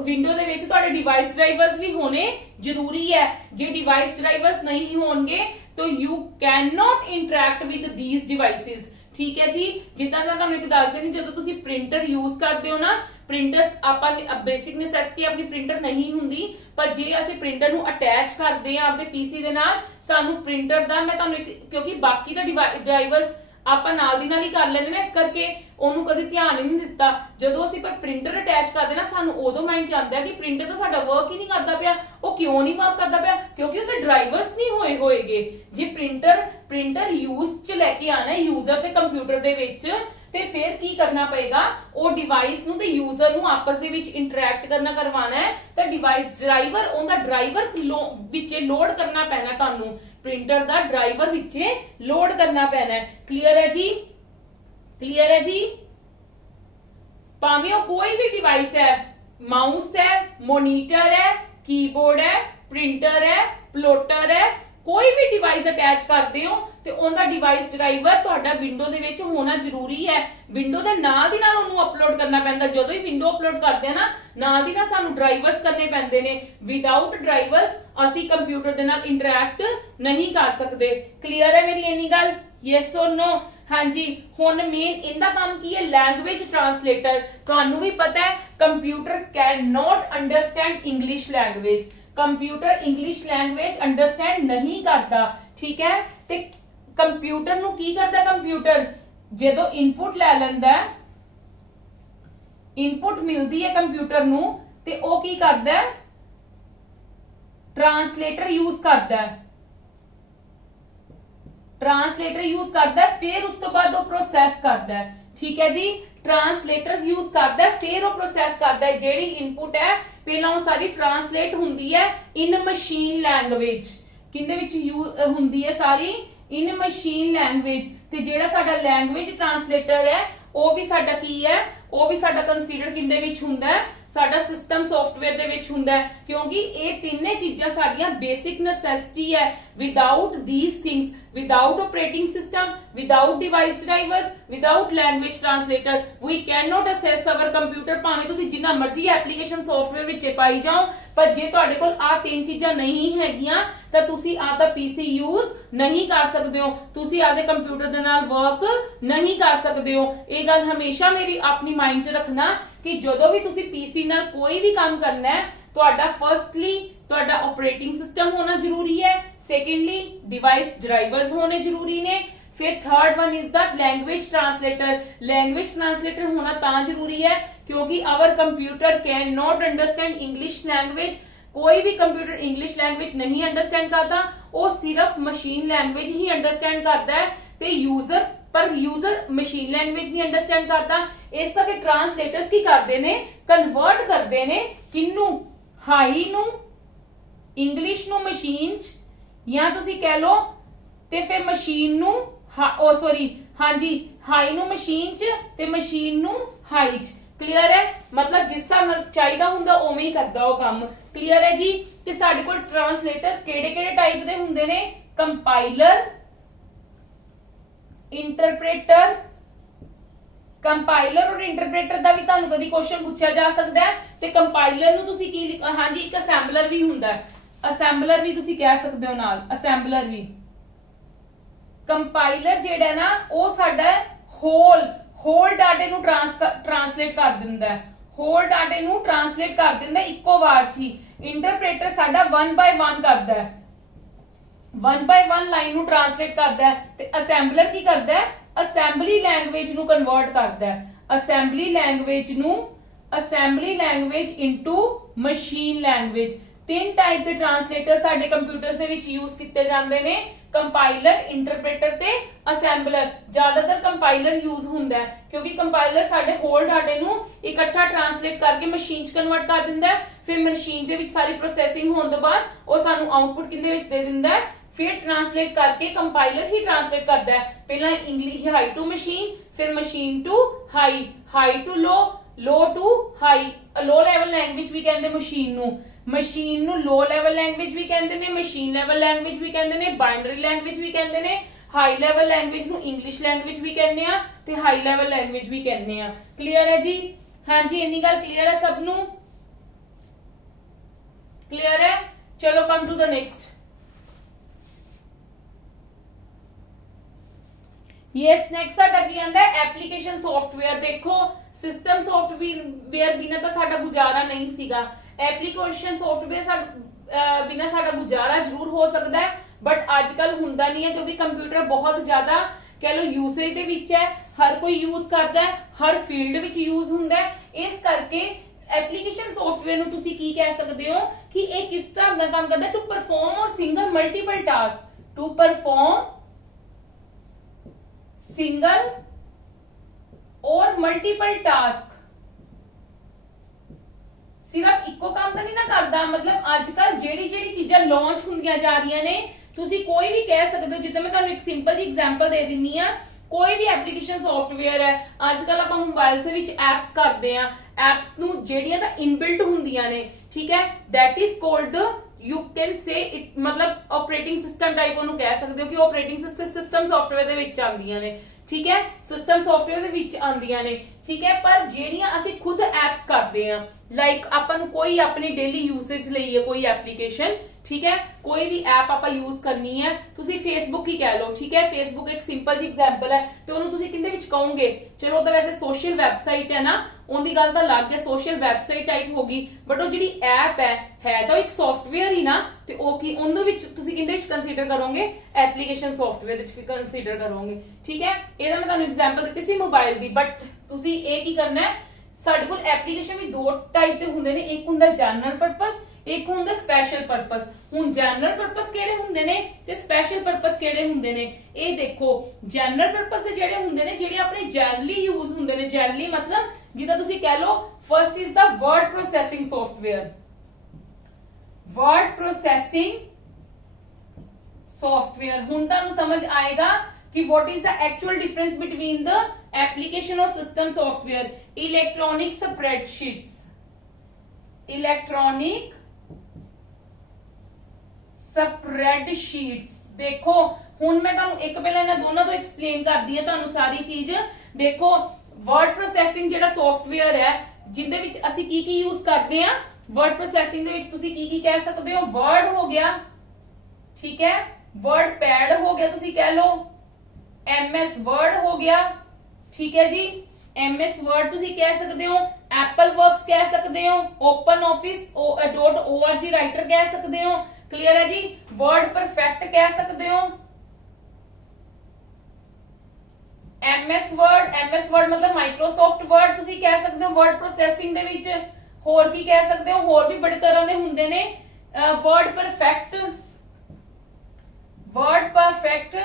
ਵਿੰਡੋ ਦੇ ਵਿੱਚ ਤੁਹਾਡੇ ਡਿਵਾਈਸ ਡਰਾਈਵਰਸ ਵੀ ਹੋਣੇ ਜ਼ਰੂਰੀ ਹੈ। ਜੇ ਡਿਵਾਈਸ ਡਰਾਈਵਰਸ ਨਹੀਂ ਹੋਣਗੇ ਤਾਂ you can not interact with these devices. ਠੀਕ ਹੈ ਜੀ? ਜਿੱਦਾਂ ਮੈਂ ਤੁਹਾਨੂੰ ਇੱਕ ਦੱਸ ਦਿੰਦੀ, ਜਦੋਂ ਤੁਸੀਂ ਪ੍ਰਿੰਟਰ ਯੂਜ਼ ਕਰਦੇ ਹੋ ਨਾ, ਪ੍ਰਿੰਟਰਸ ਆਪਾਂ ਬੇਸਿਕ ਨੈਸੈਸਿਟੀ ਆਪਣੀ ਪ੍ਰਿੰਟਰ ਨਹੀਂ ਹੁੰਦੀ, ਪਰ ਜੇ ਅਸੀਂ ਪ੍ਰਿੰਟਰ ਨੂੰ ਅਟੈਚ ਕਰਦੇ ਆ ਆਪਣੇ ਪੀਸੀ ਦੇ ਨਾਲ, ਸਾਨੂੰ ਪ੍ਰਿੰਟਰ ਦਾ, ਮੈਂ ਤੁਹਾਨੂੰ ਕਿਉਂਕਿ ਬਾਕੀ ਦਾ ਡਰਾਈਵਰਸ ਆਪਾਂ ਨਾਲ ਦੀ ਨਾਲ ਹੀ ਕਰ ਲੈਣੇ ਨੇ, ਇਸ ਕਰਕੇ ਉਹਨੂੰ ਕਦੇ ਧਿਆਨ ਹੀ ਨਹੀਂ ਦਿੱਤਾ। ਜਦੋਂ ਅਸੀਂ ਪਰ ਪ੍ਰਿੰਟਰ ਅਟੈਚ ਕਰਦੇ ਨਾ, ਸਾਨੂੰ ਉਦੋਂ ਮਾਈਂਡ ਚ ਆਉਂਦਾ ਕਿ ਪ੍ਰਿੰਟਰ ਤਾਂ ਸਾਡਾ ਵਰਕ ਹੀ ਨਹੀਂ ਕਰਦਾ ਪਿਆ। ਉਹ ਕਿਉਂ ਨਹੀਂ ਵਰਕ ਕਰਦਾ ਪਿਆ? ਕਿਉਂਕਿ ਉਹਦੇ ਡਰਾਈਵਰਸ ਨਹੀਂ ਹੋਏਗੇ। ਜੇ ਪ੍ਰਿੰਟਰ ਯੂਜ਼ ਚ ਲੈ ਕੇ ਆਣਾ ਯੂਜ਼ਰ ਦੇ ਕੰਪਿਊਟਰ ਦੇ ਵਿੱਚ, ਤੇ ਫਿਰ ਕੀ ਕਰਨਾ ਪਏਗਾ? ਉਹ ਡਿਵਾਈਸ ਨੂੰ ਤੇ ਯੂਜ਼ਰ ਨੂੰ ਆਪਸ ਦੇ ਵਿੱਚ ਇੰਟਰੈਕਟ ਕਰਵਾਉਣਾ ਹੈ ਤਾਂ ਡਿਵਾਈਸ ਡਰਾਈਵਰ, ਉਹਦਾ ਡਰਾਈਵਰ ਵਿੱਚ ਲੋਡ ਕਰਨਾ ਪੈਣਾ ਤੁਹਾਨੂੰ। ਪ੍ਰਿੰਟਰ ਦਾ ਡਰਾਈਵਰ ਵਿੱਚ ਲੋਡ ਕਰਨਾ ਪੈਣਾ ਹੈ। ਕਲੀਅਰ ਹੈ ਜੀ? ਕਲੀਅਰ ਹੈ ਜੀ? ਭਾਵੇਂ ਉਹ ਕੋਈ ਵੀ ਡਿਵਾਈਸ ਹੈ, ਮਾਊਸ ਹੈ, ਮੋਨੀਟਰ ਹੈ, ਕੀਬੋਰਡ ਹੈ, ਪ੍ਰਿੰਟਰ ਹੈ, ਪਲੋਟਰ ਹੈ, ਕੋਈ ਵੀ ਡਿਵਾਈਸ ਅਟੈਚ ਕਰਦੇ ਹੋ ਤੇ ਉਹਦਾ ਡਿਵਾਈਸ ਡਰਾਈਵਰ ਤੁਹਾਡਾ ਵਿੰਡੋ ਦੇ ਵਿੱਚ ਹੋਣਾ ਜ਼ਰੂਰੀ ਹੈ। ਵਿੰਡੋ ਦੇ ਨਾਲ ਦੀ ਨਾਲ ਉਹਨੂੰ ਅਪਲੋਡ ਕਰਨਾ ਪੈਂਦਾ। ਜਦੋਂ ਹੀ ਵਿੰਡੋ ਅਪਲੋਡ ਕਰਦੇ ਆ ਨਾ, ਨਾਲ ਦੀ ਨਾਲ ਸਾਨੂੰ ਡਰਾਈਵਰਸ ਕਰਨੇ ਪੈਂਦੇ ਨੇ। ਵਿਦਆਊਟ ਡਰਾਈਵਰਸ ਅਸੀਂ ਕੰਪਿਊਟਰ ਦੇ ਨਾਲ ਇੰਟਰੈਕਟ ਨਹੀਂ ਕਰ ਸਕਦੇ। ਕਲੀਅਰ ਹੈ ਮੇਰੀ ਇੰਨੀ ਗੱਲ? Yes or no? ਹਾਂਜੀ। ਹੁਣ ਮੇਨ ਇਹਦਾ ਕੰਮ ਕੀ ਹੈ? Language translator. ਤੁਹਾਨੂੰ ਵੀ ਪਤਾ ਹੈ computer can not understand English language. Computer English language understand ਨਹੀਂ ਕਰਦਾ। ਠੀਕ ਹੈ? ਤੇ ਕੰਪਿਊਟਰ ਨੂੰ ਕੀ ਕਰਦਾ? ਕੰਪਿਊਟਰ ਜਦੋਂ ਇਨਪੁਟ ਲੈ ਲੈਂਦਾ, ਇਨਪੁਟ ਮਿਲਦੀ ਹੈ ਕੰਪਿਊਟਰ ਨੂੰ, ਤੇ ਉਹ ਕੀ ਕਰਦਾ? ट्रांसलेटर यूज करता है, ट्रांसलेटर यूज करता है, फिर उस तो बाद वो प्रोसेस करता है। ठीक है जी, ट्रांसलेटर यूज करता है, फिर वो प्रोसेस करता है। जेडी इनपुट है पहला वो सारी ट्रांसलेट हुंदी है इन मशीन लैंग्वेज, किंदे विच यूज हुंदी है सारी इन मशीन लैंग्वेज। ते जेड़ा साडा लैंग्वेज ट्रांसलेटर है वो भी साडा की है, वो भी साडा कंसीडर किंदे विच हुंदा है ਸਾਡਾ ਸਿਸਟਮ ਸੌਫਟਵੇਅਰ ਦੇ ਵਿੱਚ ਹੁੰਦਾ ਹੈ, ਕਿਉਂਕਿ ਇਹ ਤਿੰਨੇ ਚੀਜ਼ਾਂ ਸਾਡੀਆਂ ਬੇਸਿਕ ਨੈਸੈਸਿਟੀ ਹੈ। Without these things, without operating system, without device drivers, without language translator we can not access our computer. ਭਾਵੇਂ ਤੁਸੀਂ ਜਿੰਨਾ ਮਰਜ਼ੀ ਐਪਲੀਕੇਸ਼ਨ ਸੌਫਟਵੇਅਰ ਵਿੱਚ ਪਾਈ ਜਾਓ, ਪਰ ਜੇ ਤੁਹਾਡੇ ਕੋਲ ਆ ਤਿੰਨ ਚੀਜ਼ਾਂ ਨਹੀਂ ਹੈਗੀਆਂ ਤਾਂ ਤੁਸੀਂ ਆਪਦਾ ਪੀਸੀ ਯੂਜ਼ ਨਹੀਂ ਕਰ ਸਕਦੇ ਹੋ, ਤੁਸੀਂ ਆਪਦੇ ਕੰਪਿਊਟਰ ਦੇ ਨਾਲ ਵਰਕ ਨਹੀਂ ਕਰ ਸਕਦੇ ਹੋ। ਇਹ ਗੱਲ ਹਮੇਸ਼ਾ ਮੇਰੀ ਆਪਣੀ ਮਾਈਂਡ 'ਚ ਰੱਖਣਾ ਕਿ ਜਦੋਂ ਵੀ ਤੁਸੀਂ ਪੀਸੀ ਨਾਲ ਕੋਈ ਵੀ ਕੰਮ ਕਰਨਾ ਹੈ, ਤੁਹਾਡਾ ਫਰਸਟਲੀ ਤੁਹਾਡਾ ਆਪਰੇਟਿੰਗ ਸਿਸਟਮ ਹੋਣਾ ਜ਼ਰੂਰੀ ਹੈ, ਸੈਕੰਡਲੀ ਡਿਵਾइस ड्राइवर्स होने जरूरी ने, फिर third one is the language translator. Language translator होना ता जरूरी है क्योंकि our computer can not understand English language. कोई भी कंप्यूटर इंग्लिश लैंग्वेज नहीं अंडरस्टैंड करता, वो सिर्फ मशीन लैंग्वेज ही अंडरस्टैंड करता है ते यूजर मशीन लैंग्वेज नहीं अंडरस्टैंड करता। इस करके ट्रांसलेटर्स की करते ने, कन्वर्ट करते ने किन्नू, हाई नू इंग्लिश नू मशीन च, या तुसी कह लो ते फिर मशीन नू हां जी हाई नू मशीन च ते मशीन नू हाई च। क्लियर है? मतलब जिस हिसाब नाल चाहिदा हुंदा उवें ही करदा वो काम। क्लियर है जी? कि साडे कोल ट्रांसलेटर्स केड़े-केड़े टाइप दे हुंदे ने? Compiler, interpreter. कंपाइलर और इंटरप्रेटर दा भी तुहानू कदी क्वेश्चन पूछा जा सकदा है ते कंपाइलर नू तुसी की हां जी एक असेंबलर भी हुंदा है, ਅਸੈਂਬਲਰ ਵੀ ਤੁਸੀਂ ਕਹਿ ਸਕਦੇ ਹੋ ਨਾਲ, ਅਸੈਂਬਲਰ ਵੀ। ਕੰਪਾਈਲਰ ਜਿਹੜਾ ਨਾ ਉਹ ਸਾਡਾ ਹੋਲ ਡਾਟੇ ਨੂੰ ਟ੍ਰਾਂਸਲੇਟ ਕਰ ਦਿੰਦਾ ਹੈ, ਹੋਲ ਡਾਟੇ ਨੂੰ ਟ੍ਰਾਂਸਲੇਟ ਕਰ ਦਿੰਦਾ ਇੱਕੋ ਵਾਰ 'ਚ ਹੀ। ਇੰਟਰਪ੍ਰੀਟਰ ਸਾਡਾ 1 ਬਾਈ 1 ਕਰਦਾ ਹੈ, 1 ਬਾਈ 1 ਲਾਈਨ ਨੂੰ ਟ੍ਰਾਂਸਲੇਟ ਕਰਦਾ ਹੈ ਤੇ ਅਸੈਂਬਲਰ ਕੀ ਕਰਦਾ ਹੈ? ਅਸੈਂਬਲੀ ਲੈਂਗੁਏਜ ਨੂੰ ਕਨਵਰਟ ਕਰਦਾ ਹੈ, assembly language into machine language. तीन टाइप के ट्रांसलेटर साडे कंप्यूटर्स दे विच यूज किते जांदे ने, कंपाइलर, इंटरप्रेटर ते असेंबलर। ज्यादातर कंपाइलर यूज हुंदा है क्योंकि कंपाइलर साडे होल डाटे नू इकट्ठा ट्रांसलेट करके मशीन च कन्वर्ट कर दिंदा है, फिर मशीन दे विच सारी प्रोसेसिंग होने तो बाद वो सानू आउटपुट किंदे विच दे दिंदा है, फिर ट्रांसलेट करके कंपाइलर ही ट्रांसलेट करदा है। पहला इंग्लिश हाई टू मशीन, फिर machine to high, high to low, low to high. Low level language भी कहंदे मशीन नू, मशीन नू लो लेवल लैंग्वेज भी कहते हैं, मशीन लेवल लैंग्वेज भी कहते हैं, बाइनरी लैंग्वेज भी कहते हैं, हाई लेवल लैंग्वेज नू इंग्लिश लैंग्वेज भी कहते हैं ते हाई लेवल लैंग्वेज भी कहते हैं। क्लियर है जी? हाँ जी, इन्नी गल क्लियर है सब नू? क्लियर है? चलो come to the next. Yes, next साडा की आंदा है एप्लीकेशन सॉफ्टवेयर। देखो सिस्टम सॉफ्टवेयर बिना तो साडा गुजारा नहीं सीगा, एप्लीकेशन सॉफ्टवेयर बिना साडा गुजारा जरूर हो सकता है, बट आजकल हुंदा नहीं है क्योंकि कंप्यूटर बहुत ज्यादा कह लो यूसेज दे विच है, हर कोई यूज करता है, हर फील्ड विच यूज हुंदा है। इस करके एप्लीकेशन सॉफ्टवेयर नू तुसी की कह सकते हो कि ये किस तरह दा काम करदा है? To perform or single multiple task, to perform single or multiple task. सिर्फ इको काम तो नहीं ना करता, मतलब आजकल जेड़ी चीजां लॉन्च हुंदियां जा रही ने, तुसी कोई भी कह सकते हो। जिद्दां मैं तुहानू एक सिंपल जी एग्जांपल दे दिन्नी आ, कोई भी एप्लीकेशन सॉफ्टवेयर है, आजकल आपां मोबाइल से विच एप्स करते हैं, एप्स नू जेड़ियां तां इनबिल्ट हुंदियां ने, ठीक है, that is called you can say it, मतलब ऑपरेटिंग सिस्टम टाइप ओनू कह सकते हो कि ऑपरेटिंग सिस्टम सॉफ्टवेयर दे विच आंदियां ने, ठीक है, सिस्टम सॉफ्टवेयर दे विच आंदियां ने, ठीक है। पर जेड़ियां असीं खुद एप्स करते हैं, लाइक आपां कोई अपनी डेली यूसेज लई है कोई एप्लीकेशन, ठीक है, कोई भी ऐप आपां यूज करनी है, तुसी फेसबुक ही कह लो, ठीक है, फेसबुक एक सिंपल जी एग्जांपल है, तो उन्होंने तुसी किंदे विच कहोगे? चलो तो वैसे सोशल वेबसाइट है ना, उनकी गल तो अलग है, सोशल वेबसाइट टाइप होगी, बट वो जिहड़ी ऐप है तो एक सॉफ्टवेयर ही ना, ते ओ की उन्होंने विच तुसी किंदे विच कंसीडर करोगे? एप्लीकेशन सॉफ्टवेयर विच कंसीडर करोगे, ठीक है। ਇਹਦਾ मैं तुहानू एग्जांपल ਦਿੱਤੀ ਸੀ मोबाइल दी, बट तुसी ਇਹ ਕੀ करना है? ਸਾਡੇ ਕੋਲ एप्लीकेशन भी दो टाइप ਦੇ ਹੁੰਦੇ ਨੇ, ਇੱਕ ਹੁੰਦਾ ਜਨਰਲ ਪਰਪਸ, एक ਹੁੰਦਾ स्पेशल पर्पस। हुण जनरल पर्पस किहड़े हुंदे ने ते स्पेशल पर्पस किहड़े हुंदे ने? ਇਹ देखो जनरल पर्पस ਦੇ ਜਿਹੜੇ ਹੁੰਦੇ ਨੇ, ਜਿਹੜੇ ਆਪਣੇ जनरली यूज ਹੁੰਦੇ ਨੇ, जनरली मतलब ਜਿੱਦਾਂ ਤੁਸੀਂ ਕਹਿ ਲਓ, first is the word processing software, word processing software. हुण ਤੁਹਾਨੂੰ समझ आएगा कि what is the actual difference between the application और system software? Electronic spreadsheets, electronic spreadsheets. देखो हुण मैं तुहानू एक पहले इन्हां दोनों तो एक्सप्लेन कर दी है तुहानू सारी चीज। देखो वर्ड प्रोसैसिंग जिहड़ा सॉफ्टवेयर है जिंदे विच असीं की यूज करते हैं, वर्ड प्रोसैसिंग दे विच तुसीं की कह सकते हो, वर्ड हो गया, ठीक है, वर्ड पैड हो गया तुसीं कह लो, एमएस वर्ड हो गया, ठीक है जी, एमएस वर्ड तुसीं कह सकते हो, एप्पल वर्क्स कह सकते हो, ओपन ऑफिस .org राइटर कह सकते हो, क्लियर है जी, वर्ड परफेक्ट कह सकते हो, एमएस वर्ड मतलब माइक्रोसॉफ्ट वर्ड तुसीं कह सकते हो वर्ड प्रोसैसिंग दे विच। होर की कह सकते हो, होर भी बड़े तरह के हुंदे ने, वर्ड परफेक्ट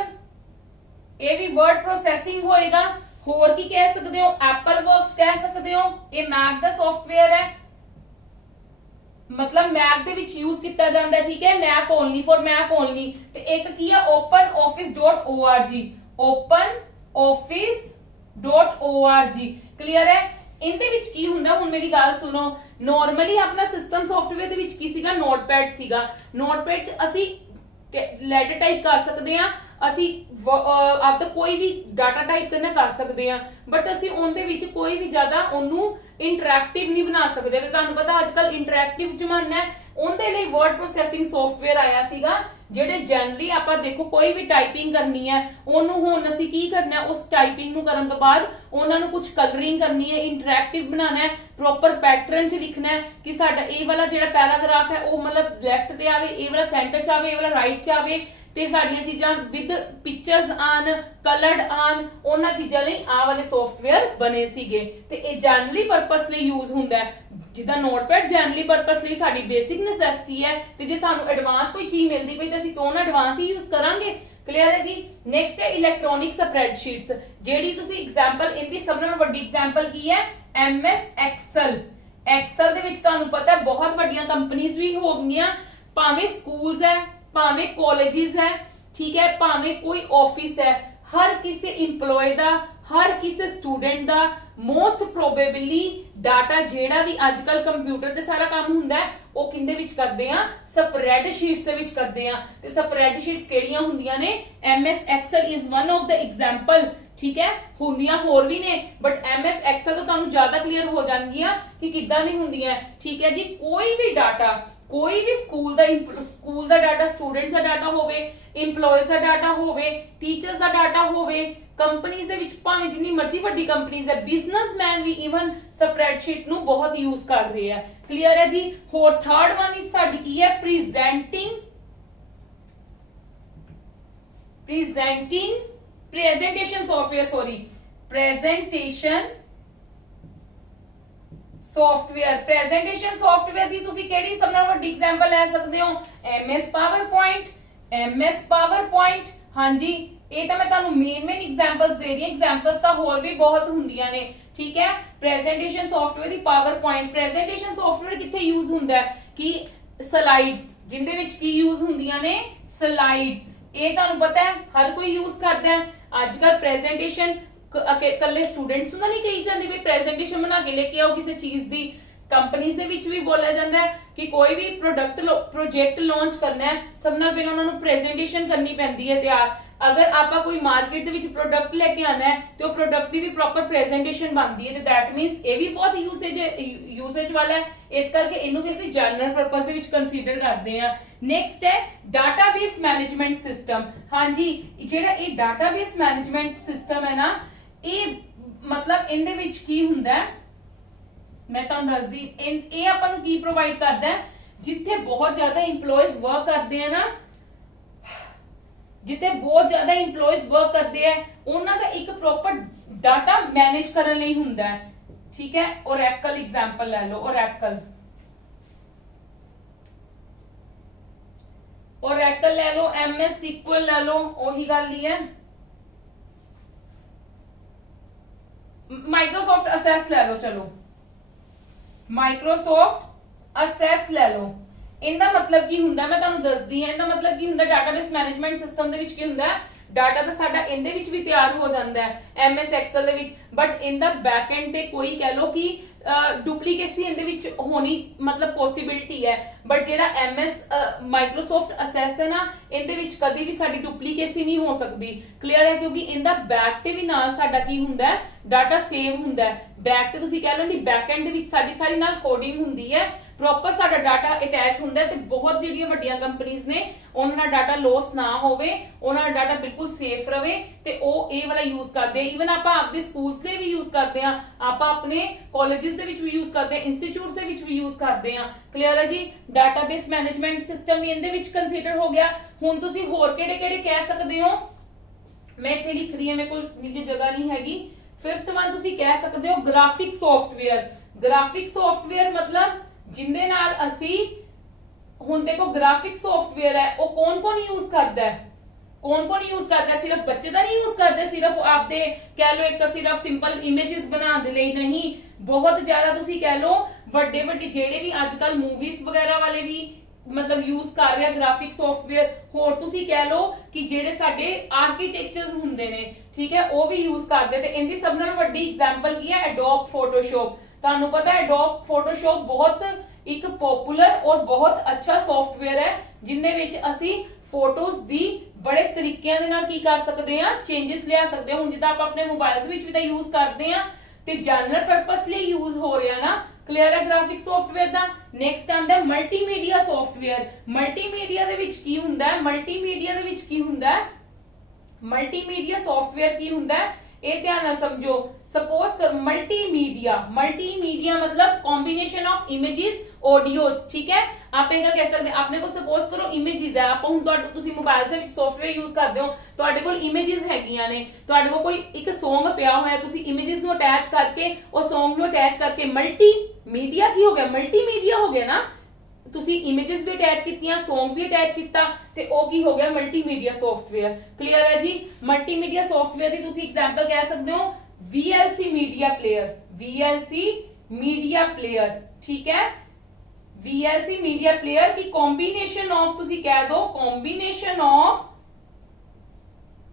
ये भी वर्ड प्रोसैसिंग होएगा। होर की कह सकते हो, एप्पल वर्क्स कह सकते हो, ये मैक दा सॉफ्टवेयर है, मतलब मैक दे विच यूज किया जाता है, ठीक है, Mac only for Mac only. ते एक की है open office .org, open office .org, clear है। इनदे विच की हुंदा, हुण मेरी गल सुनो, नॉर्मली अपना सिस्टम सॉफ्टवेयर दे विच की सीगा, नोटपैड सीगा, नोटपैड च असी लैटर टाइप कर सकते हैं, असी आपदा कोई भी डाटा टाइप करना कर सकते हैं, बट असी उनदे विच कोई भी ज्यादा ओनू इंटरैक्टिव नहीं बना सकते। ते तुहानू पता अजकल इंटरैक्टिव जमाना है, उनदे लई वर्ड प्रोसैसिंग सॉफ्टवेयर आया सीगा, ਜਿਹੜੇ ਜਨਰਲੀ ਆਪਾਂ ਦੇਖੋ ਕੋਈ ਵੀ ਟਾਈਪਿੰਗ ਕਰਨੀ ਹੈ ਉਹਨੂੰ ਹੁਣ ਅਸੀਂ ਕੀ ਕਰਨਾ ਹੈ, ਉਸ ਟਾਈਪਿੰਗ ਨੂੰ ਕਰਨ ਤੋਂ ਬਾਅਦ ਉਹਨਾਂ ਨੂੰ ਕੁਝ ਕਲਰਿੰਗ ਕਰਨੀ ਹੈ, ਇੰਟਰੈਕਟਿਵ ਬਣਾਉਣਾ ਹੈ, ਪ੍ਰੋਪਰ ਪੈਟਰਨ ਚ ਲਿਖਣਾ ਹੈ ਕਿ ਸਾਡਾ ਇਹ ਵਾਲਾ ਜਿਹੜਾ ਪੈਰਾਗ੍ਰਾਫ ਹੈ ਉਹ ਮਤਲਬ ਲੈਫਟ ਤੇ ਆਵੇ, ਇਹ ਵਾਲਾ ਸੈਂਟਰ ਚ ਆਵੇ, ਇਹ ਵਾਲਾ ਰਾਈਟ ਚ ਆਵੇ, ਤੇ ਸਾਡੀਆਂ ਚੀਜ਼ਾਂ ਵਿਦ ਪਿਕਚਰਸ ਆਨ, ਕਲਰਡ ਆਨ, ਉਹਨਾਂ ਚੀਜ਼ਾਂ ਲਈ ਆਹ ਵਾਲੇ ਸੌਫਟਵੇਅਰ ਬਣੇ ਸੀਗੇ। ਤੇ ਇਹ ਜਨਰਲੀ ਪਰਪਸ ਲਈ ਯੂਜ਼ ਹੁੰਦਾ ਹੈ, जिदा नोटपैड जनरली पर्पस ਲਈ ਸਾਡੀ ਬੇਸਿਕ ਨੈਸੈਸਿਟੀ ਹੈ, ਤੇ ਜੇ ਸਾਨੂੰ ਐਡਵਾਂਸ ਕੋਈ ਚੀਜ਼ ਮਿਲਦੀ ਪਈ ਤਾਂ ਅਸੀਂ ਕਿਉਂ ਨਾ ਐਡਵਾਂਸ ਹੀ ਯੂਜ਼ ਕਰਾਂਗੇ, ਕਲੀਅਰ ਹੈ ਜੀ। ਨੈਕਸਟ ਹੈ ਇਲੈਕਟ੍ਰੋਨਿਕ ਸਪਰੈਡਸ਼ੀਟਸ, ਜਿਹੜੀ ਤੁਸੀਂ ਐਗਜ਼ਾਮਪਲ ਇਹਦੀ ਸਭ ਨਾਲੋਂ ਵੱਡੀ ਐਗਜ਼ਾਮਪਲ ਕੀ ਹੈ, ਐਮਐਸ ਐਕਸਲ। ਐਕਸਲ ਦੇ ਵਿੱਚ ਤੁਹਾਨੂੰ ਪਤਾ ਬਹੁਤ ਵੱਡੀਆਂ ਕੰਪਨੀਆਂ ਵੀ ਹੋ ਗਈਆਂ, ਭਾਵੇਂ ਸਕੂਲਸ ਹੈ, ਭਾਵੇਂ ਕਾਲਜਿਸ ਹੈ, ਠੀਕ ਹੈ, ਭਾਵੇਂ ਕੋਈ ਆਫਿਸ ਹੈ, हर किसी इंप्लॉय दा, हर किसी स्टूडेंट दा मोस्ट प्रोबेबली डाटा जेड़ा भी आजकल कंप्यूटर ते सारा काम हुंदा है ਉਹ ਕਿੰਦੇ ਵਿੱਚ ਕਰਦੇ ਆ, ਸਪਰੈਡਸ਼ੀਟਸ ਦੇ ਵਿੱਚ ਕਰਦੇ ਆ। ਤੇ ਸਪਰੈਡਸ਼ੀਟਸ ਕਿਹੜੀਆਂ ਹੁੰਦੀਆਂ ਨੇ, MS Excel is one of the example, ਠੀਕ ਹੈ, ਹੁੰਦੀਆਂ ਹੋਰ ਵੀ ਨੇ ਬਟ ਐਮਐਸ ਐਕਸਲ ਤੋਂ ਤੁਹਾਨੂੰ ਜ਼ਿਆਦਾ ਕਲੀਅਰ ਹੋ ਜਾਣਗੀਆਂ ਕਿ ਕਿੱਦਾਂ ਦੀ ਹੁੰਦੀਆਂ, ਠੀਕ ਹੈ ਜੀ। ਕੋਈ ਵੀ ਡਾਟਾ, ਕੋਈ ਵੀ ਸਕੂਲ ਦਾ ਡਾਟਾ, ਸਟੂਡੈਂਟਸ ਦਾ ਡਾਟਾ ਹੋਵੇ, ਇੰਪਲੋਇਜ਼ ਦਾ ਡਾਟਾ ਹੋਵੇ, ਟੀਚਰਸ ਦਾ ਡਾਟਾ ਹੋਵੇ, ਕੰਪਨੀਆਂ ਦੇ ਵਿੱਚ ਭਾਵੇਂ ਜਿੰਨੀ ਮਰਜ਼ੀ ਵੱਡੀ ਕੰਪਨੀਆਂ ਹੈ, ਬਿਜ਼ਨਸਮੈਨ ਵੀ ਇਵਨ ਸਪਰੈਡਸ਼ੀਟ ਨੂੰ ਬਹੁਤ ਯੂਜ਼ ਕਰ ਰਹੇ ਆ, ਕਲੀਅਰ ਹੈ ਜੀ। ਹੋਰ ਥਰਡ ਵਨ ਇਜ਼ ਸਾਡੀ ਕੀ ਹੈ, presentation software, sorry presentation software. Presentation software ਦੀ ਤੁਸੀਂ ਕਿਹੜੀ ਸਭ ਨਾਲੋਂ ਵੱਡੀ ਐਗਜ਼ਾਮਪਲ ਲੈ ਸਕਦੇ ਹੋ, MS ਪਾਵਰਪੁਆਇੰਟ। ਹਾਂਜੀ, ਇਹ ਤਾਂ ਮੈਂ ਤੁਹਾਨੂੰ ਮੇਨ ਐਗਜ਼ਾਮਪਲਸ ਦੇ ਰਹੀ ਹਾਂ, ਐਗਜ਼ਾਮਪਲਸ ਤਾਂ ਹੋਰ ਵੀ ਬਹੁਤ ਹੁੰਦੀਆਂ ਨੇ, ਠੀਕ ਹੈ। ਪ੍ਰੈਜੈਂਟੇਸ਼ਨ ਸੌਫਟਵੇਅਰ ਦੀ ਪਾਵਰਪੁਆਇੰਟ। ਪ੍ਰੈਜੈਂਟੇਸ਼ਨ ਸੌਫਟਵੇਅਰ ਕਿੱਥੇ ਯੂਜ਼ ਹੁੰਦਾ ਹੈ ਕਿ ਸਲਾਈਡਸ, ਜਿੰਦੇ ਵਿੱਚ ਕੀ ਯੂਜ਼ ਹੁੰਦੀਆਂ ਨੇ, ਸਲਾਈਡਸ। ਇਹ ਤੁਹਾਨੂੰ ਪਤਾ ਹੈ ਹਰ ਕੋਈ ਯੂਜ਼ ਕਰਦਾ ਹੈ ਅੱਜ ਕੱਲ। ਪ੍ਰੈਜੈਂਟੇਸ਼ਨ ਕੱਲੇ ਸਟੂਡੈਂਟਸ ਨੂੰ ਤਾਂ ਨਹੀਂ ਕਹੀ ਜਾਂਦੀ ਵੀ ਪ੍ਰੈਜੈਂਟੇਸ਼ਨ ਬਣਾ ਕੇ ਲੈ ਕੇ ਆਓ ਕਿਸੇ ਚੀਜ਼ ਦੀ, ਕੰਪਨੀਆਂ ਦੇ ਵਿੱਚ ਵੀ ਬੋਲਿਆ ਜਾਂਦਾ ਹੈ ਕਿ ਕੋਈ ਵੀ ਪ੍ਰੋਜੈਕਟ ਲਾਂਚ ਕਰਨਾ ਹੈ, ਸਭ ਨਾਲ ਪਹਿਲਾਂ ਉਹਨਾਂ ਨੂੰ ਪ੍ਰੈਜੈਂਟੇਸ਼ਨ ਕਰਨੀ ਪੈਂਦੀ ਹੈ ਤਿਆਰ। ਅਗਰ ਆਪਾਂ ਕੋਈ ਮਾਰਕੀਟ ਦੇ ਵਿੱਚ ਪ੍ਰੋਡਕਟ ਲੈ ਕੇ ਆਣਾ ਹੈ ਤੇ ਉਹ ਪ੍ਰੋਡਕਟ ਦੀ ਵੀ ਪ੍ਰੋਪਰ ਪ੍ਰੈਜੈਂਟੇਸ਼ਨ ਬਣਦੀ ਹੈ, ਤੇ ਦੈਟ ਮੀਨਸ ਇਹ ਵੀ ਬਹੁਤ ਯੂਸੇਜ ਵਾਲਾ ਹੈ, ਇਸ ਕਰਕੇ ਇਹਨੂੰ ਵੀ ਅਸੀਂ ਜਨਰਲ ਪਰਪਸ ਦੇ ਵਿੱਚ ਕੰਸੀਡਰ ਕਰਦੇ ਹਾਂ। ਨੈਕਸਟ ਹੈ ਡਾਟਾਬੇਸ ਮੈਨੇਜਮੈਂਟ ਸਿਸਟਮ। ਹਾਂਜੀ, ਜਿਹੜਾ ਇਹ ਡਾਟਾਬੇਸ ਮੈਨੇਜਮੈਂਟ ਸਿਸਟਮ ਹੈ ਨਾ, ਇਹ ਮਤਲਬ ਇਹਦੇ ਵਿੱਚ ਕੀ ਹੁੰਦਾ ਹੈ ਮੈਂ ਤੁਹਾਨੂੰ ਦੱਸਦੀ, ਇਹ ਆਪਾਂ ਨੂੰ ਕੀ ਪ੍ਰੋਵਾਈਡ ਕਰਦਾ ਹੈ, ਜਿੱਥੇ ਬਹੁਤ ਜ਼ਿਆਦਾ EMPLOYEES ਵਰਕ ਕਰਦੇ ਆ ਨਾ, ਜਿੱਥੇ ਬਹੁਤ ਜ਼ਿਆਦਾ EMPLOYEES ਵਰਕ ਕਰਦੇ ਆ, ਉਹਨਾਂ ਦਾ ਇੱਕ ਪ੍ਰੋਪਰ ਡਾਟਾ ਮੈਨੇਜ ਕਰਨ ਲਈ ਹੁੰਦਾ ਹੈ, ਠੀਕ ਹੈ। Oracle ਐਗਜ਼ਾਮਪਲ ਲੈ ਲਓ, Oracle ਲੈ ਲਓ, MS SQL ਲੈ ਲਓ, ਉਹੀ ਗੱਲ ਹੀ ਹੈ। ਮਾਈਕਰੋਸੌਫਟ ਅਸੈਸ ਲੈ ਲਓ, ਚਲੋ ਮਾਈਕਰੋਸੌਫਟ ਅਸੈਸ ਲੈ ਲਓ। ਇਹਦਾ ਮਤਲਬ ਕੀ ਹੁੰਦਾ ਮੈਂ ਤੁਹਾਨੂੰ ਦੱਸਦੀ ਹਾਂ। ਇਹਦਾ ਮਤਲਬ ਕੀ ਹੁੰਦਾ, ਡਾਟਾਬੇਸ ਮੈਨੇਜਮੈਂਟ ਸਿਸਟਮ ਦੇ ਵਿੱਚ ਕੀ ਹੁੰਦਾ, ਡਾਟਾ ਤਾਂ ਸਾਡਾ ਇਹਦੇ ਵਿੱਚ ਵੀ ਤਿਆਰ ਹੋ ਜਾਂਦਾ ਹੈ MS ਐਕਸਲ ਦੇ ਵਿੱਚ, ਬਟ ਇਹਦਾ ਬੈਕ ਐਂਡ ਤੇ ਕੋਈ ਕਹਿ ਲਓ ਕਿ ਡੁਪਲੀਕੇਸੀ ਇਹਦੇ ਵਿੱਚ ਹੋਣੀ ਮਤਲਬ ਪੋਸੀਬਿਲਿਟੀ ਹੈ, ਬਟ ਜਿਹੜਾ MS ਮਾਈਕਰੋਸਾਫਟ ਅਸੈਸ ਹੈ ਨਾ, ਇਹਦੇ ਵਿੱਚ ਕਦੇ ਵੀ ਸਾਡੀ ਡੁਪਲੀਕੇਸੀ ਨਹੀਂ ਹੋ ਸਕਦੀ। ਕਲੀਅਰ ਹੈ? ਕਿਉਂਕਿ ਇਹਦਾ ਬੈਕ ਤੇ ਵੀ ਨਾਲ ਸਾਡਾ ਕੀ ਹੁੰਦਾ ਹੈ, ਡਾਟਾ ਸੇਵ ਹੁੰਦਾ ਹੈ। ਬੈਕ ਤੇ ਤੁਸੀਂ ਕਹਿ ਲਓ ਕਿ ਬੈਕ ਐਂਡ ਦੇ ਵਿੱਚ ਸਾਡੀ ਨਾਲ ਕੋਡਿੰਗ ਹੁੰਦੀ ਹੈ, ਪ੍ਰੋਪਰ ਸਾਡਾ ਡਾਟਾ ਅਟੈਚ ਹੁੰਦਾ ਹੈ, ਤੇ ਬਹੁਤ ਜਿਹੜੀਆਂ ਵੱਡੀਆਂ ਕੰਪਨੀਆਂ ਨੇ ਉਹਨਾਂ ਦਾ ਡਾਟਾ ਲੋਸ ਨਾ ਹੋਵੇ, ਉਹਨਾਂ ਦਾ ਡਾਟਾ ਬਿਲਕੁਲ ਸੇਫ ਰਵੇ, ਤੇ ਉਹ ਇਹ ਵਾਲਾ ਯੂਜ਼ ਕਰਦੇ ਆ। ਇਵਨ ਆਪਾਂ ਆਪਦੇ ਸਕੂਲਸ ਲਈ ਵੀ ਯੂਜ਼ ਕਰਦੇ ਆ, ਆਪਾਂ ਆਪਣੇ ਕਾਲਜਸ ਦੇ ਵਿੱਚ ਵੀ ਯੂਜ਼ ਕਰਦੇ ਆ, ਇੰਸਟੀਚਿਊਟਸ ਦੇ ਵਿੱਚ ਵੀ ਯੂਜ਼ ਕਰਦੇ ਆ। ਕਲੀਅਰ ਹੈ ਜੀ? ਡਾਟਾਬੇਸ ਮੈਨੇਜਮੈਂਟ ਸਿਸਟਮ ਵੀ ਇਹਦੇ ਵਿੱਚ ਕੰਸੀਡਰ ਹੋ ਗਿਆ। ਹੁਣ ਤੁਸੀਂ ਹੋਰ ਕਿਹੜੇ ਕਿਹੜੇ ਕਹਿ ਸਕਦੇ ਹੋ, ਮੈਂ ਇੱਥੇ ਲਿਖ ਰਹੀ ਹਾਂ, ਮੇਰੇ ਕੋਲ ਨੀਚੇ ਜਗ੍ਹਾ ਨਹੀਂ ਹੈਗੀ। ਫਿਫਥ ਵਨ ਤੁਸੀਂ ਕਹਿ ਸਕਦੇ ਹੋ ਗ੍ਰਾਫਿਕ ਸੌਫਟਵੇਅਰ। ਗ੍ਰਾਫਿਕ ਸੌਫਟਵੇਅਰ ਮਤਲਬ ਜਿੰਦੇ ਨਾਲ ਅਸੀਂ, ਹੁਣ ਦੇਖੋ ਗ੍ਰਾਫਿਕ ਸੌਫਟਵੇਅਰ ਹੈ, ਉਹ ਕੌਣ ਯੂਜ਼ ਕਰਦਾ ਹੈ? ਕੌਣ ਯੂਜ਼ ਕਰਦਾ ਹੈ? ਸਿਰਫ ਬੱਚੇ ਤਾਂ ਨਹੀਂ ਯੂਜ਼ ਕਰਦੇ, ਸਿਰਫ ਆਪਦੇ ਕਹਿ ਲਓ ਇੱਕ ਸਿਰਫ ਸਿੰਪਲ ਇਮੇजेस ਬਣਾਉਣ ਦੇ ਲਈ ਨਹੀਂ, ਬਹੁਤ ਜ਼ਿਆਦਾ ਤੁਸੀਂ ਕਹਿ ਲਓ ਵੱਡੇ ਜਿਹੜੇ ਵੀ ਅੱਜ ਕੱਲ ਮੂਵੀਜ਼ ਵਗੈਰਾ ਵਾਲੇ ਵੀ ਮਤਲਬ ਯੂਜ਼ ਕਰ ਰਿਹਾ ਗ੍ਰਾਫਿਕ ਸੌਫਟਵੇਅਰ। ਹੋਰ ਤੁਸੀਂ ਕਹਿ ਲਓ ਕਿ ਜਿਹੜੇ ਸਾਡੇ ਆਰਕੀਟੈਕਚਰਸ ਹੁੰਦੇ ਨੇ, ਠੀਕ ਹੈ, ਉਹ ਵੀ ਯੂਜ਼ ਕਰਦੇ। ਤੇ ਇਹਦੀ ਸਭ ਨਾਲੋਂ ਵੱਡੀ ਐਗਜ਼ਾਮਪਲ ਕੀ ਹੈ? ਐਡੋਬ ਫੋਟੋਸ਼ੌਪ। ਤੁਹਾਨੂੰ ਪਤਾ ਹੈ ਐਡੋਬ ਫੋਟੋਸ਼ੌਪ ਬਹੁਤ ਇੱਕ ਪਪੂਲਰ ਔਰ ਬਹੁਤ ਅੱਛਾ ਸੌਫਟਵੇਅਰ ਹੈ, ਜਿੰਨੇ ਵਿੱਚ ਅਸੀਂ ਫੋਟੋਜ਼ ਦੀ ਬੜੇ ਤਰੀਕਿਆਂ ਦੇ ਨਾਲ ਕੀ ਕਰ ਸਕਦੇ ਆ, ਚੇਂजेस ਲਿਆ ਸਕਦੇ ਹਾਂ। ਹੁਣ ਜਿੱਦਾਂ ਆਪਾਂ ਆਪਣੇ ਮੋਬਾਈਲਸ ਵਿੱਚ ਵੀ ਤਾਂ ਯੂਜ਼ ਕਰਦੇ ਆ, ਤੇ ਜਨਰਲ ਪਰਪਸ ਲਈ ਯੂਜ਼ ਹੋ ਰਿਹਾ ਨਾ। ਕਲੀਅਰ ਹੈ ਗ੍ਰਾਫਿਕ ਸੌਫਟਵੇਅਰ ਦਾ? ਨੈਕਸਟ ਆਂਦਾ ਮਲਟੀਮੀਡੀਆ ਸੌਫਟਵੇਅਰ। ਮਲਟੀਮੀਡੀਆ ਦੇ ਵਿੱਚ ਕੀ ਹੁੰਦਾ ਹੈ? ਮਲਟੀਮੀਡੀਆ ਦੇ ਵਿੱਚ ਕੀ ਹੁੰਦਾ ਹੈ? ਮਲਟੀਮੀਡੀਆ ਸੌਫਟਵੇਅਰ ਕੀ ਹੁੰਦਾ ਹੈ, ਇਹ ਧਿਆਨ ਨਾਲ ਸਮਝੋ। ਸਪੋਜ਼ ਮਲਟੀਮੀਡੀਆ मतलब कॉम्बिनेशन ऑफ इमेजेस ऑडियोस, ठीक है। आप ਇਹ ਕਹਿ ਸਕਦੇ ਆਪਣੇ ਕੋਲ ਸਪੋਜ਼ ਕਰੋ ਇਮੇजेस ਹੈ, ਆਪਾਂ ਹੁਣ ਤੁਸੀਂ ਮੋਬਾਈਲ ਦੇ ਵਿੱਚ ਸੌਫਟਵੇਅਰ ਯੂਜ਼ ਕਰਦੇ ਹੋ, ਤੁਹਾਡੇ ਕੋਲ ਇਮੇजेस ਹੈਗੀਆਂ ਨੇ, ਤੁਹਾਡੇ ਕੋਲ ਕੋਈ ਇੱਕ Song ਪਿਆ ਹੋਇਆ, ਤੁਸੀਂ ਇਮੇजेस ਨੂੰ ਅਟੈਚ ਕਰਕੇ ਉਹ Song ਨੂੰ ਅਟੈਚ ਕਰਕੇ ਮਲਟੀਮੀਡੀਆ ਕੀ ਹੋ ਗਿਆ? ਮਲਟੀਮੀਡੀਆ ਹੋ ਗਿਆ ਨਾ। ਤੁਸੀਂ ਇਮੇजेस ਵੀ ਅਟੈਚ ਕੀਤੀਆਂ, Song ਵੀ ਅਟੈਚ ਕੀਤਾ, ਤੇ ਉਹ ਕੀ ਹੋ ਗਿਆ? Multimedia software. ਕਲੀਅਰ ਹੈ ਜੀ? ਮਲਟੀਮੀਡੀਆ ਸੌਫਟਵੇਅਰ ਦੀ ਤੁਸੀਂ ਐਗਜ਼ਾਮਪਲ ਕਹਿ ਸਕਦੇ ਹੋ VLC media player. VLC media player, ठीक है। VLC मीडिया प्लेयर की कॉम्बिनेशन ऑफ तुसी कह दो combination of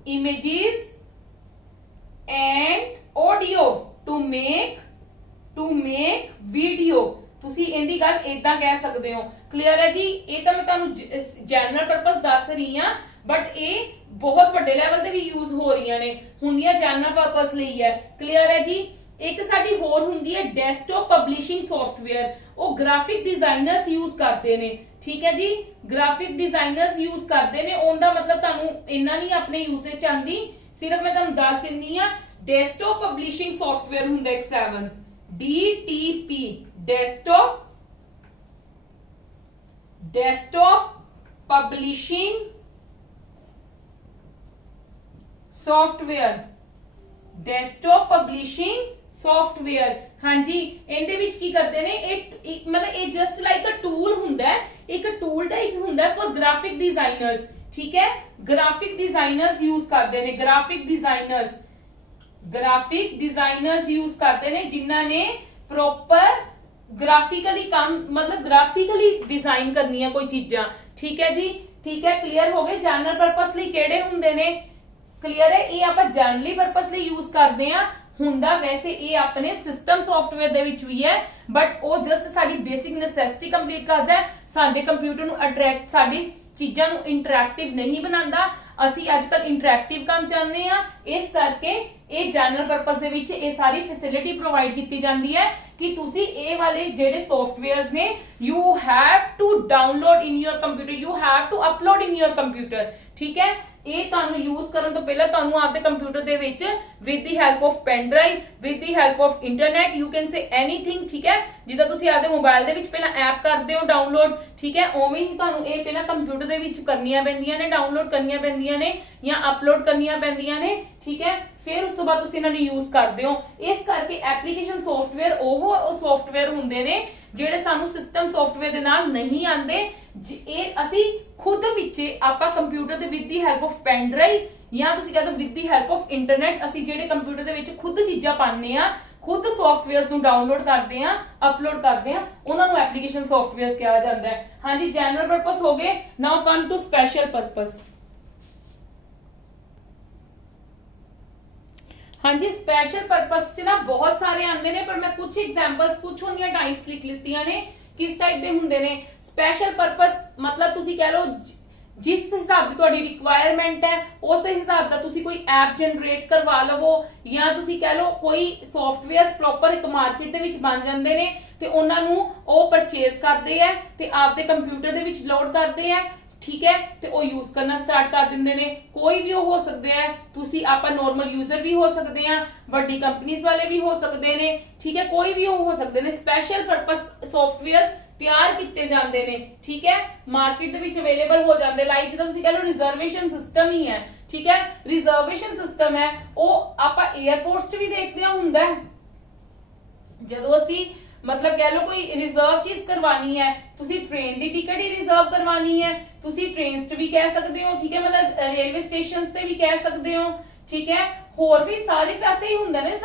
images and audio to make video. तुसी इहदी गल इदां कह सकते हो। क्लियर है जी? ये तो मैं तुहानू जनरल पर्पस दस रही हां, बट ये बहुत बड़े लेवल ते भी यूज हो रही ने, हुंदियां जनरल पर्पस लई है। क्लियर है जी? एक साडी होर हुंदी है डेस्कटॉप पब्लिशिंग सॉफ्टवेयर, वो ग्राफिक डिजाइनर्स यूज करते ने, ठीक है जी। ग्राफिक डिजाइनर्स यूज करते ने, उनका मतलब तुहानू इन्ना नहीं अपने यूसेज आंदी, सिर्फ मैं तुहानू दस दिन्नी आ। डेस्कटॉप पब्लिशिंग सॉफ्टवेयर हुंदा एक 7 DTP desktop publishing software. Desktop publishing software, हाँ जी। इहदे विच की करते ने, मतलब ये जस्ट लाइक अ टूल हुंदा है, एक टूल टाइप हुंदा है फॉर ग्राफिक डिजाइनर्स, ठीक है। ग्राफिक डिजाइनर्स यूज करते ने, ग्राफिक डिजाइनर्स यूज करते ने जिन्हां ने प्रॉपर ग्राफिकली काम मतलब ग्राफिकली डिजाइन करनी है कोई चीजां, ठीक है जी। ठीक है, क्लियर हो गए। जनरल पर्पस ਲਈ ਕਿਹੜੇ ਹੁੰਦੇ ਨੇ? क्लियर है, ये ਆਪਾਂ ਜਨਰਲੀ ਪਰਪਸ ਲਈ ਯੂਜ਼ ਕਰਦੇ ਆ। ਹੁੰਦਾ ਵੈਸੇ ਇਹ ਆਪਣੇ ਸਿਸਟਮ ਸੌਫਟਵੇਅਰ ਦੇ ਵਿੱਚ ਵੀ ਹੈ, ਬਟ ਉਹ ਜਸਟ ਸਾਡੀ ਬੇਸਿਕ ਨੈਸੈਸਿਟੀ ਕੰਪਲੀਟ ਕਰਦਾ ਹੈ, ਸਾਡੇ ਕੰਪਿਊਟਰ ਨੂੰ ਅਟਰੈਕਟ, ਸਾਡੀ ਚੀਜ਼ਾਂ ਨੂੰ ਇੰਟਰੈਕਟਿਵ ਨਹੀਂ ਬਣਾਉਂਦਾ। ਅਸੀਂ ਅੱਜਕੱਲ ਇੰਟਰੈਕਟਿਵ ਕੰਮ ਚਾਹੁੰਦੇ ਆ, ਇਸ ਕਰਕੇ ਇਹ ਜਨਰਲ ਪਰਪਸ ਦੇ ਵਿੱਚ ਇਹ ਸਾਰੀ ਫੈਸਿਲਿਟੀ ਪ੍ਰੋਵਾਈਡ ਕੀਤੀ ਜਾਂਦੀ ਹੈ ਕਿ ਤੁਸੀਂ ਇਹ ਵਾਲੇ ਜਿਹੜੇ ਸੌਫਟਵੇਅਰਸ ਨੇ, you have to download in your computer, you have to upload in your computer, ਠੀਕ ਹੈ। ਇਹ ਤੁਹਾਨੂੰ ਯੂਜ਼ ਕਰਨ ਤੋਂ ਪਹਿਲਾਂ ਤੁਹਾਨੂੰ ਆਪਦੇ ਕੰਪਿਊਟਰ ਦੇ ਵਿੱਚ with the help of pen drive, with the help of internet, you can say anything, ਠੀਕ ਹੈ। ਜਿੱਦਾਂ ਤੁਸੀਂ ਆਪਦੇ ਮੋਬਾਈਲ ਦੇ ਵਿੱਚ ਪਹਿਲਾਂ ਐਪ ਕਰਦੇ ਹੋ ਡਾਊਨਲੋਡ, ਠੀਕ ਹੈ, ਉਵੇਂ ਹੀ ਤੁਹਾਨੂੰ ਇਹ ਪਹਿਲਾਂ ਕੰਪਿਊਟਰ ਦੇ ਵਿੱਚ ਕਰਨੀਆਂ ਪੈਂਦੀਆਂ ਨੇ, ਡਾਊਨਲੋਡ ਕਰਨੀਆਂ ਪੈਂਦੀਆਂ ਨੇ ਜਾਂ ਅਪਲੋਡ ਕਰਨੀਆਂ ਪੈਂਦੀਆਂ ਨੇ, ਠੀਕ ਹੈ। ਫਿਰ ਉਸ ਤੋਂ ਬਾਅਦ ਤੁਸੀਂ ਇਹਨਾਂ ਨੂੰ ਯੂਜ਼ ਕਰਦੇ ਹੋ। ਇਸ ਕਰਕੇ ਐਪਲੀਕੇਸ਼ਨ ਸੌਫਟਵੇਅਰ ਉਹ ਸੌਫਟਵੇਅਰ ਹੁੰਦੇ ਨੇ ਜਿਹੜੇ ਸਾਨੂੰ ਸਿਸਟਮ ਸੌਫਟਵੇਅਰ ਦੇ ਨਾਲ ਨਹੀਂ ਆਉਂਦੇ। ਇਹ ਅਸੀਂ ਖੁਦ ਵਿੱਚ ਆਪਾਂ ਕੰਪਿਊਟਰ ਦੇ with the help of pen drive ਜਾਂ ਤੁਸੀਂ ਕਹਿੰਦੇ with the help of internet, ਅਸੀਂ ਜਿਹੜੇ ਕੰਪਿਊਟਰ ਦੇ ਵਿੱਚ ਖੁਦ ਚੀਜ਼ਾਂ ਪਾਉਂਦੇ ਆ, ਖੁਦ ਸੌਫਟਵੇਅਰਸ ਨੂੰ ਡਾਊਨਲੋਡ ਕਰਦੇ ਆ, ਅਪਲੋਡ ਕਰਦੇ ਆ, ਉਹਨਾਂ ਨੂੰ ਐਪਲੀਕੇਸ਼ਨ ਸੌਫਟਵੇਅਰਸ ਕਿਹਾ ਜਾਂਦਾ ਹੈ। ਹਾਂਜੀ, ਜਨਰਲ ਪਰਪਸ ਹੋ ਗਏ। ਨਾਓ ਕਮ ਟੂ ਸਪੈਸ਼ਲ ਪਰਪਸ। हाँ जी, स्पेशल पर्पस च ना बहुत सारे आंदे ने, पर मैं कुछ एग्जांपल्स कुछ होंदियां टाइप्स लिख लित्तियां ने किस टाइप दे हुंदे ने। स्पेशल पर्पस मतलब तुसी कह लो जिस हिसाब ਦੀ ਤੁਹਾਡੀ ਰਿਕੁਆਇਰਮੈਂਟ ਹੈ ਉਸ ਹਿਸਾਬ ਦਾ ਤੁਸੀਂ ਕੋਈ ਐਪ ਜਨਰੇਟ ਕਰਵਾ ਲਵੋ, ਜਾਂ ਤੁਸੀਂ ਕਹ ਲਓ ਕੋਈ ਸੌਫਟਵੇਅਰਸ ਪ੍ਰੋਪਰ ਇੱਕ ਮਾਰਕੀਟ ਦੇ ਵਿੱਚ ਬਣ ਜਾਂਦੇ ਨੇ ਤੇ ਉਹਨਾਂ ਨੂੰ ਉਹ ਪਰਚੇਸ ਕਰਦੇ ਆ ਤੇ ਆਪਦੇ ਕੰਪਿਊਟਰ ਦੇ ਵਿੱਚ ਲੋਡ ਕਰਦੇ ਆ, ठीक है, ਤੇ ਉਹ ਯੂਜ਼ ਕਰਨਾ ਸਟਾਰਟ ਕਰ ਦਿੰਦੇ ਨੇ। ਕੋਈ ਵੀ ਉਹ ਹੋ ਸਕਦੇ ਆ, ਤੁਸੀਂ ਆਪਾਂ ਨਾਰਮਲ ਯੂਜ਼ਰ ਵੀ ਹੋ ਸਕਦੇ ਆ, ਵੱਡੀ ਕੰਪਨੀਆਂ ਵਾਲੇ ਵੀ ਹੋ ਸਕਦੇ ਨੇ, ਠੀਕ ਹੈ, ਕੋਈ ਵੀ ਉਹ ਹੋ ਸਕਦੇ ਨੇ। ਸਪੈਸ਼ਲ ਪਰਪਸ ਸੌਫਟਵੇਅਰਸ ਤਿਆਰ ਕੀਤੇ ਜਾਂਦੇ ਨੇ, ਠੀਕ ਹੈ, ਮਾਰਕੀਟ ਦੇ ਵਿੱਚ ਅਵੇਲੇਬਲ ਹੋ ਜਾਂਦੇ। ਲਾਈਕ ਜਿੱਦਾਂ ਤੁਸੀਂ ਕਹ ਲਓ ਰਿਜ਼ਰਵੇਸ਼ਨ ਸਿਸਟਮ ਹੀ ਹੈ, ਠੀਕ ਹੈ, ਰਿਜ਼ਰਵੇਸ਼ਨ ਸਿਸਟਮ ਹੈ ਉਹ ਆਪਾਂ 에ਅਰਪੋਰਟਸ 'ਚ ਵੀ ਦੇਖਦੇ ਹਾਂ ਹੁੰਦਾ ਹੈ। ਜਦੋਂ ਅਸੀਂ मतलब कह लो कोई रिजर्व चीज करवानी है, तुसी ट्रेन दी टिकट ही रिजर्व करवानी है, तुसी ट्रेन्स च भी कह सकते हो, ठीक है, मतलब रेलवे स्टेशन ते भी कह सकते हो, ठीक है। होर भी सारे पैसे ही हुंदे ने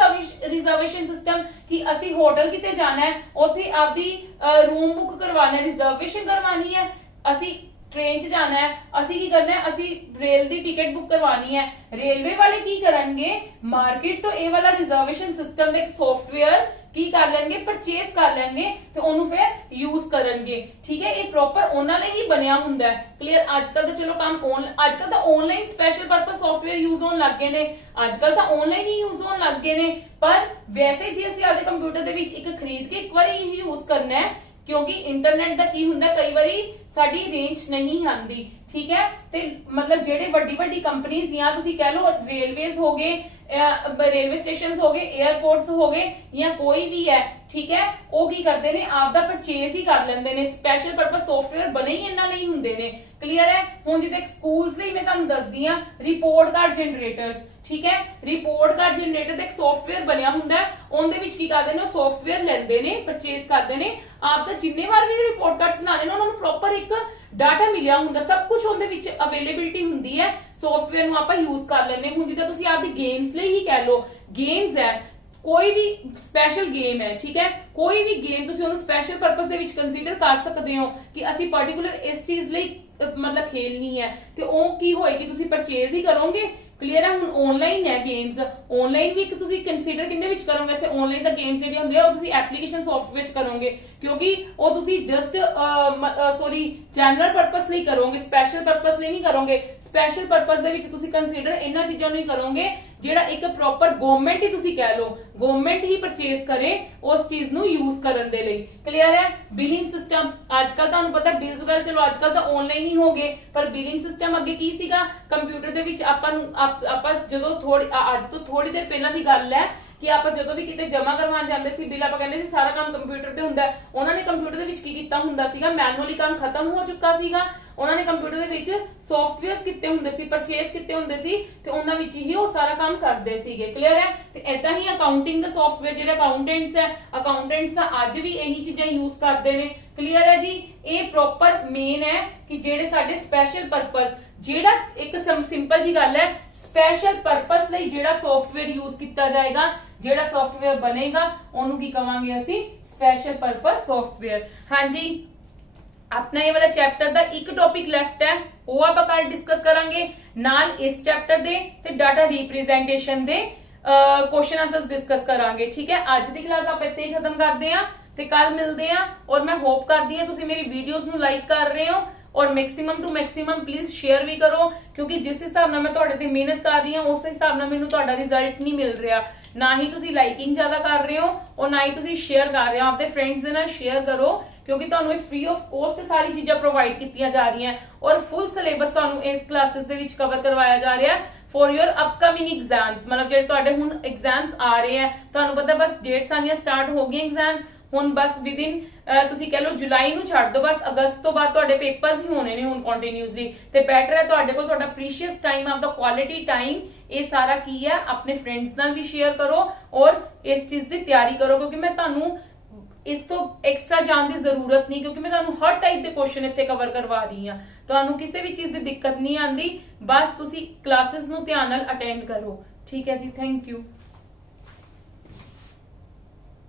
रिजर्वेशन सिस्टम कि असी होटल किते जाना है, ओथे आपदी रूम बुक करवाना है, रिजर्वेशन करवानी है। असी ट्रेन च जाना है, असी की करना है, असी रेल दी टिकट बुक करवानी है। रेलवे वाले की करनगे, मार्केट तो ये वाला रिजर्वेशन सिस्टम एक सॉफ्टवेयर की कर लेंगे, परचेस कर लेंगे ते ओनू फिर यूज करनगे, ठीक है। ये प्रॉपर ओना लिए ही बनया हुंदा है। क्लियर। आजकल तो चलो काम आजकल तो online special purpose software use होने लग गए ने, आजकल तो ऑनलाइन ही यूज होने लग गए ने। पर वैसे जे ਅਸੀਂ ਆਪਦੇ ਕੰਪਿਊਟਰ ਦੇ ਵਿੱਚ ਇੱਕ ਖਰੀਦ ਕੇ ਇੱਕ ਵਾਰੀ ਹੀ ਯੂਜ਼ ਕਰਨਾ ਹੈ, ਕਿਉਂਕਿ ਇੰਟਰਨੈਟ ਦਾ ਕੀ ਹੁੰਦਾ ਕਈ ਵਾਰੀ ਸਾਡੀ ਰੇਂਜ ਨਹੀਂ ਆਂਦੀ, ਠੀਕ ਹੈ। ਤੇ ਮਤਲਬ ਜਿਹੜੇ ਵੱਡੀ ਕੰਪਨੀਆਂ ਜਾਂ ਤੁਸੀਂ ਕਹਿ ਲਓ ਰੇਲਵੇਜ਼ ਹੋ ਗਏ, रेलवे स्टेशन हो गए, एयरपोर्ट्स हो गए, या कोई भी है, ठीक है, वो की करते ने आपदा परचेज ही कर लेंदे ने। स्पेशल पर्पस सॉफ्टवेयर बने ही इन्ना नहीं हुंदे ने। क्लियर है। हुण जिद्दां स्कूल्स ਲਈ ਮੈਂ ਤੁਹਾਨੂੰ ਦੱਸਦੀ ਆ ਰਿਪੋर्ट कार्ड जनरेटर्स, ठीक है, रिपोर्ट कार्ड जनरेटर ਦਾ ਇੱਕ ਸੌਫਟਵੇਅਰ ਬਣਿਆ ਹੁੰਦਾ ਹੈ, ਉਹਦੇ ਵਿੱਚ ਕੀ ਕਰਦੇ ਨੇ ਸੌਫਟਵੇਅਰ ਲੈਂਦੇ ਨੇ, ਪਰਚੇਸ ਕਰਦੇ ਨੇ, ਆਪ ਦਾ ਜਿੰਨੇ ਵਾਰ ਵੀ ਰਿਪੋर्ट कार्ड्स ਬਣਾਣੇ ਨੇ ਉਹਨਾਂ ਨੂੰ ਪ੍ਰੋਪਰ ਇੱਕ डाटा मिलिया हुंदा, सब कुछ ਉਹਦੇ ਵਿੱਚ ਅਵੇਲੇਬਿਲਟੀ ਹੁੰਦੀ ਹੈ, ਸੌਫਟਵੇਅਰ ਨੂੰ ਆਪਾਂ ਯੂਜ਼ ਕਰ ਲੈਂਦੇ। ਹੁਣ ਜਿੱਦਾਂ ਤੁਸੀਂ ਆਪਦੀ ਗੇਮਸ ਲਈ ਹੀ ਕਹਿ ਲਓ, ਗੇਮਸ ਹੈ कोई भी स्पेशल गेम है, ठीक है, कोई भी गेम तुसी ਉਹਨੂੰ स्पेशल पर्पस ਦੇ ਵਿੱਚ ਕੰਸੀਡਰ ਕਰ ਸਕਦੇ ਹੋ ਕਿ ਅਸੀਂ ਪਾਰਟਿਕੂਲਰ ਇਸ ਚੀਜ਼ ਲਈ मतलब खेलनी है, ਤੇ ਉਹ ਕੀ ਹੋਏਗੀ ਤੁਸੀਂ ਪਰਚੇਜ਼ ਹੀ ਕਰੋਗੇ। क्लियर है। ਹੁਣ ਆਨਲਾਈਨ ਹੈ ਗੇਮਸ, ਆਨਲਾਈਨ ਵੀ ਇੱਕ ਤੁਸੀਂ ਕੰਸੀਡਰ ਕਿੰਨੇ ਵਿੱਚ ਕਰੋਗੇ, ਵੈਸੇ ਆਨਲਾਈਨ ਦਾ ਗੇਮਸ ਜਿਹੜੇ ਹੁੰਦੇ ਆ ਉਹ ਤੁਸੀਂ ਐਪਲੀਕੇਸ਼ਨ ਸੌਫਟਵੇਅਰ ਵਿੱਚ ਕਰੋਗੇ, ਕਿਉਂਕਿ ਉਹ ਤੁਸੀਂ ਜਸਟ ਜਨਰਲ ਪਰਪਸ ਲਈ ਕਰੋਗੇ, ਸਪੈਸ਼ਲ ਪਰਪਸ ਲਈ ਨਹੀਂ ਕਰੋਗੇ। ਸਪੈਸ਼ਲ ਪਰਪਸ ਦੇ ਵਿੱਚ ਤੁਸੀਂ ਕੰਸੀਡਰ ਇਹਨਾਂ ਚੀਜ਼ਾਂ ਨੂੰ ਹੀ ਕਰੋਗੇ ਜਿਹੜਾ ਇੱਕ ਪ੍ਰੋਪਰ ਗਵਰਨਮੈਂਟ ਹੀ ਤੁਸੀਂ ਕਹਿ ਲਓ, ਗਵਰਨਮੈਂਟ ਹੀ ਪਰਚੇਸ ਕਰੇ ਉਸ ਚੀਜ਼ ਨੂੰ ਯੂਜ਼ ਕਰਨ ਦੇ ਲਈ। ਕਲੀਅਰ ਹੈ। ਬਿਲਿੰਗ ਸਿਸਟਮ ਅੱਜਕੱਲ ਤੁਹਾਨੂੰ ਪਤਾ ਬਿਲਸ ਵਗੈਰਾ ਚਲੋ ਅੱਜਕੱਲ ਤਾਂ ਆਨਲਾਈਨ ਹੀ ਹੋ ਗਏ, ਪਰ ਬਿਲਿੰਗ ਸਿਸਟਮ ਅੱਗੇ ਕੀ ਸੀਗਾ ਕੰਪਿਊਟਰ ਦੇ ਵਿੱਚ ਆਪਾਂ ਜਦੋਂ ਅੱਜ ਤੋਂ ਥੋੜੀ ਦੇਰ ਪਹਿਲਾਂ ਦੀ ਗੱਲ ਹੈ ਕਿ ਆਪਾਂ ਜਦੋਂ ਵੀ ਕਿਤੇ ਜਮਾ ਕਰਵਾਉਣ ਜਾਂਦੇ ਸੀ ਬਿੱਲ, ਆਪਾਂ ਕਹਿੰਦੇ ਸੀ ਸਾਰਾ ਕੰਮ ਕੰਪਿਊਟਰ ਤੇ ਹੁੰਦਾ। ਉਹਨਾਂ ਨੇ ਕੰਪਿਊਟਰ ਦੇ ਵਿੱਚ ਕੀ ਕੀਤਾ ਹੁੰਦਾ ਸੀਗਾ, ਮੈਨੂਅਲੀ ਕੰਮ ਖਤਮ ਹੋ ਚੁੱਕਾ ਸੀਗਾ, ਉਹਨਾਂ ਨੇ ਕੰਪਿਊਟਰ ਦੇ ਵਿੱਚ ਸੌਫਟਵੇਅਰਸ ਕੀਤੇ ਹੁੰਦੇ ਸੀ, ਪਰਚੇਸ ਕੀਤੇ ਹੁੰਦੇ ਸੀ ਤੇ ਉਹਨਾਂ ਵਿੱਚ ਹੀ ਉਹ ਸਾਰਾ ਕੰਮ ਕਰਦੇ ਸੀਗੇ। ਕਲੀਅਰ ਹੈ। ਤੇ ਏਦਾਂ ਹੀ ਅਕਾਊਂਟਿੰਗ ਦਾ ਸੌਫਟਵੇਅਰ ਜਿਹੜੇ ਅਕਾਊਂਟੈਂਟਸ ਅੱਜ ਵੀ ਇਹੀ ਚੀਜ਼ਾਂ ਯੂਜ਼ ਕਰਦੇ ਨੇ। ਕਲੀਅਰ ਹੈ ਜੀ। ਇਹ ਪ੍ਰੋਪਰ ਮੇਨ ਹੈ ਕਿ ਜਿਹੜੇ ਸਾਡੇ ਸਪੈਸ਼ਲ ਪਰਪਸ, ਜਿਹੜਾ ਇੱਕ ਸਿੰਪਲ ਜੀ ਗੱਲ ਹੈ, ਸਪੈਸ਼ਲ ਪਰਪਸ ਲਈ ਜਿਹੜਾ ਸੌਫਟਵੇਅਰ ਯੂਜ਼ ਕੀਤਾ ਜਾਏਗਾ, ਜਿਹੜਾ ਸੌਫਟਵੇਅਰ ਬਣੇਗਾ ਉਹਨੂੰ ਕੀ ਕਵਾਂਗੇ ਅਸੀਂ, ਸਪੈਸ਼ਲ ਪਰਪਸ ਸੌਫਟਵੇਅਰ। ਹਾਂਜੀ, अपना ये वाला चैप्टर ਦਾ ਇੱਕ ਟੌਪਿਕ ਲੈਫਟ ਹੈ, ਉਹ ਆਪਾਂ ਕੱਲ ਡਿਸਕਸ ਕਰਾਂਗੇ। ਨਾਲ ਇਸ ਚੈਪਟਰ ਦੇ ਤੇ ਡਾਟਾ ਰਿਪਰੈਜ਼ੈਂਟੇਸ਼ਨ ਦੇ ਕੁਐਸਚਨ ਆਨਸਰਸ ਡਿਸਕਸ ਕਰਾਂਗੇ। ਠੀਕ ਹੈ। ਅੱਜ ਦੀ ਕਲਾਸ ਆਪਾਂ ਇੱਥੇ ਹੀ ਖਤਮ ਕਰਦੇ ਹਾਂ ਤੇ ਕੱਲ ਮਿਲਦੇ ਹਾਂ। ਔਰ ਮੈਂ ਹੋਪ ਕਰਦੀ ਹਾਂ ਤੁਸੀਂ ਮੇਰੀ ਵੀਡੀਓਜ਼ ਨੂੰ ਲਾਈਕ ਕਰ ਰਹੇ ਹੋ और maximum to maximum please share भी करो, क्योंकि जिस हिसाब नाल मैं तुहाडे ते मेहनत कर रही हूं उस हिसाब नाल मैनूं तुहाडा रिजल्ट नहीं मिल रहा। ना ही तुसी लाइकिंग ज्यादा कर रहे हो और ना ही तुसी शेयर कर रहे हो। आपदे फ्रेंड्स दे नाल शेयर करो, क्योंकि तुहानूं फ्री ऑफ कॉस्ट सारी चीज़ां प्रोवाइड कीतियां जा रही हैं और फुल सिलेबस तुहानूं इस क्लासेस दे विच कवर करवाया जा रहा है फॉर योर अपकमिंग एग्जाम्स। मतलब जिहड़े तुहाडे हुण एग्जाम्स आ रहे हैं, तुहानूं पता बस डेट्स आनियां स्टार्ट हो गई एग्जाम्स, ਹੁਣ ਬਸ ਵਿਦਿਨ ਤੁਸੀਂ ਕਹ ਲਓ ਜੁਲਾਈ ਨੂੰ ਛੱਡ ਦਿਓ, ਬਸ ਅਗਸਤ ਤੋਂ ਬਾਅਦ ਤੁਹਾਡੇ ਪੇਪਰਸ ਹੀ ਹੋਣੇ ਨੇ ਹੁਣ ਕੰਟੀਨਿਊਸਲੀ। ਤੇ ਬੈਟਰ ਹੈ ਤੁਹਾਡੇ ਕੋਲ ਤੁਹਾਡਾ ਪ੍ਰੀਸ਼ੀਅਸ ਟਾਈਮ, ਆਪਦਾ ਕੁਆਲਿਟੀ ਟਾਈਮ, ਇਹ ਸਾਰਾ ਕੀ ਹੈ ਆਪਣੇ ਫਰੈਂਡਸ ਨਾਲ ਵੀ ਸ਼ੇਅਰ ਕਰੋ ਔਰ ਇਸ ਚੀਜ਼ ਦੀ ਤਿਆਰੀ ਕਰੋ, ਕਿਉਂਕਿ ਮੈਂ ਤੁਹਾਨੂੰ ਇਸ ਤੋਂ ਐਕਸਟਰਾ ਜਾਣ ਦੀ ਜ਼ਰੂਰਤ ਨਹੀਂ, ਕਿਉਂਕਿ ਮੈਂ ਤੁਹਾਨੂੰ ਹਰ ਟਾਈਪ ਦੇ ਕੁਐਸਚਨ ਇੱਥੇ ਕਵਰ ਕਰਵਾ ਰਹੀ ਹਾਂ। ਤੁਹਾਨੂੰ ਕਿਸੇ ਵੀ ਚੀਜ਼ ਦੀ ਦਿੱਕਤ ਨਹੀਂ ਆਂਦੀ, ਬਸ ਤੁਸੀਂ ਕਲਾਸਿਸ ਨੂੰ ਧਿਆਨ ਨਾਲ ਅਟੈਂਡ ਕਰੋ। ਠੀਕ ਹੈ ਜੀ, ਥੈਂਕ ਯੂ।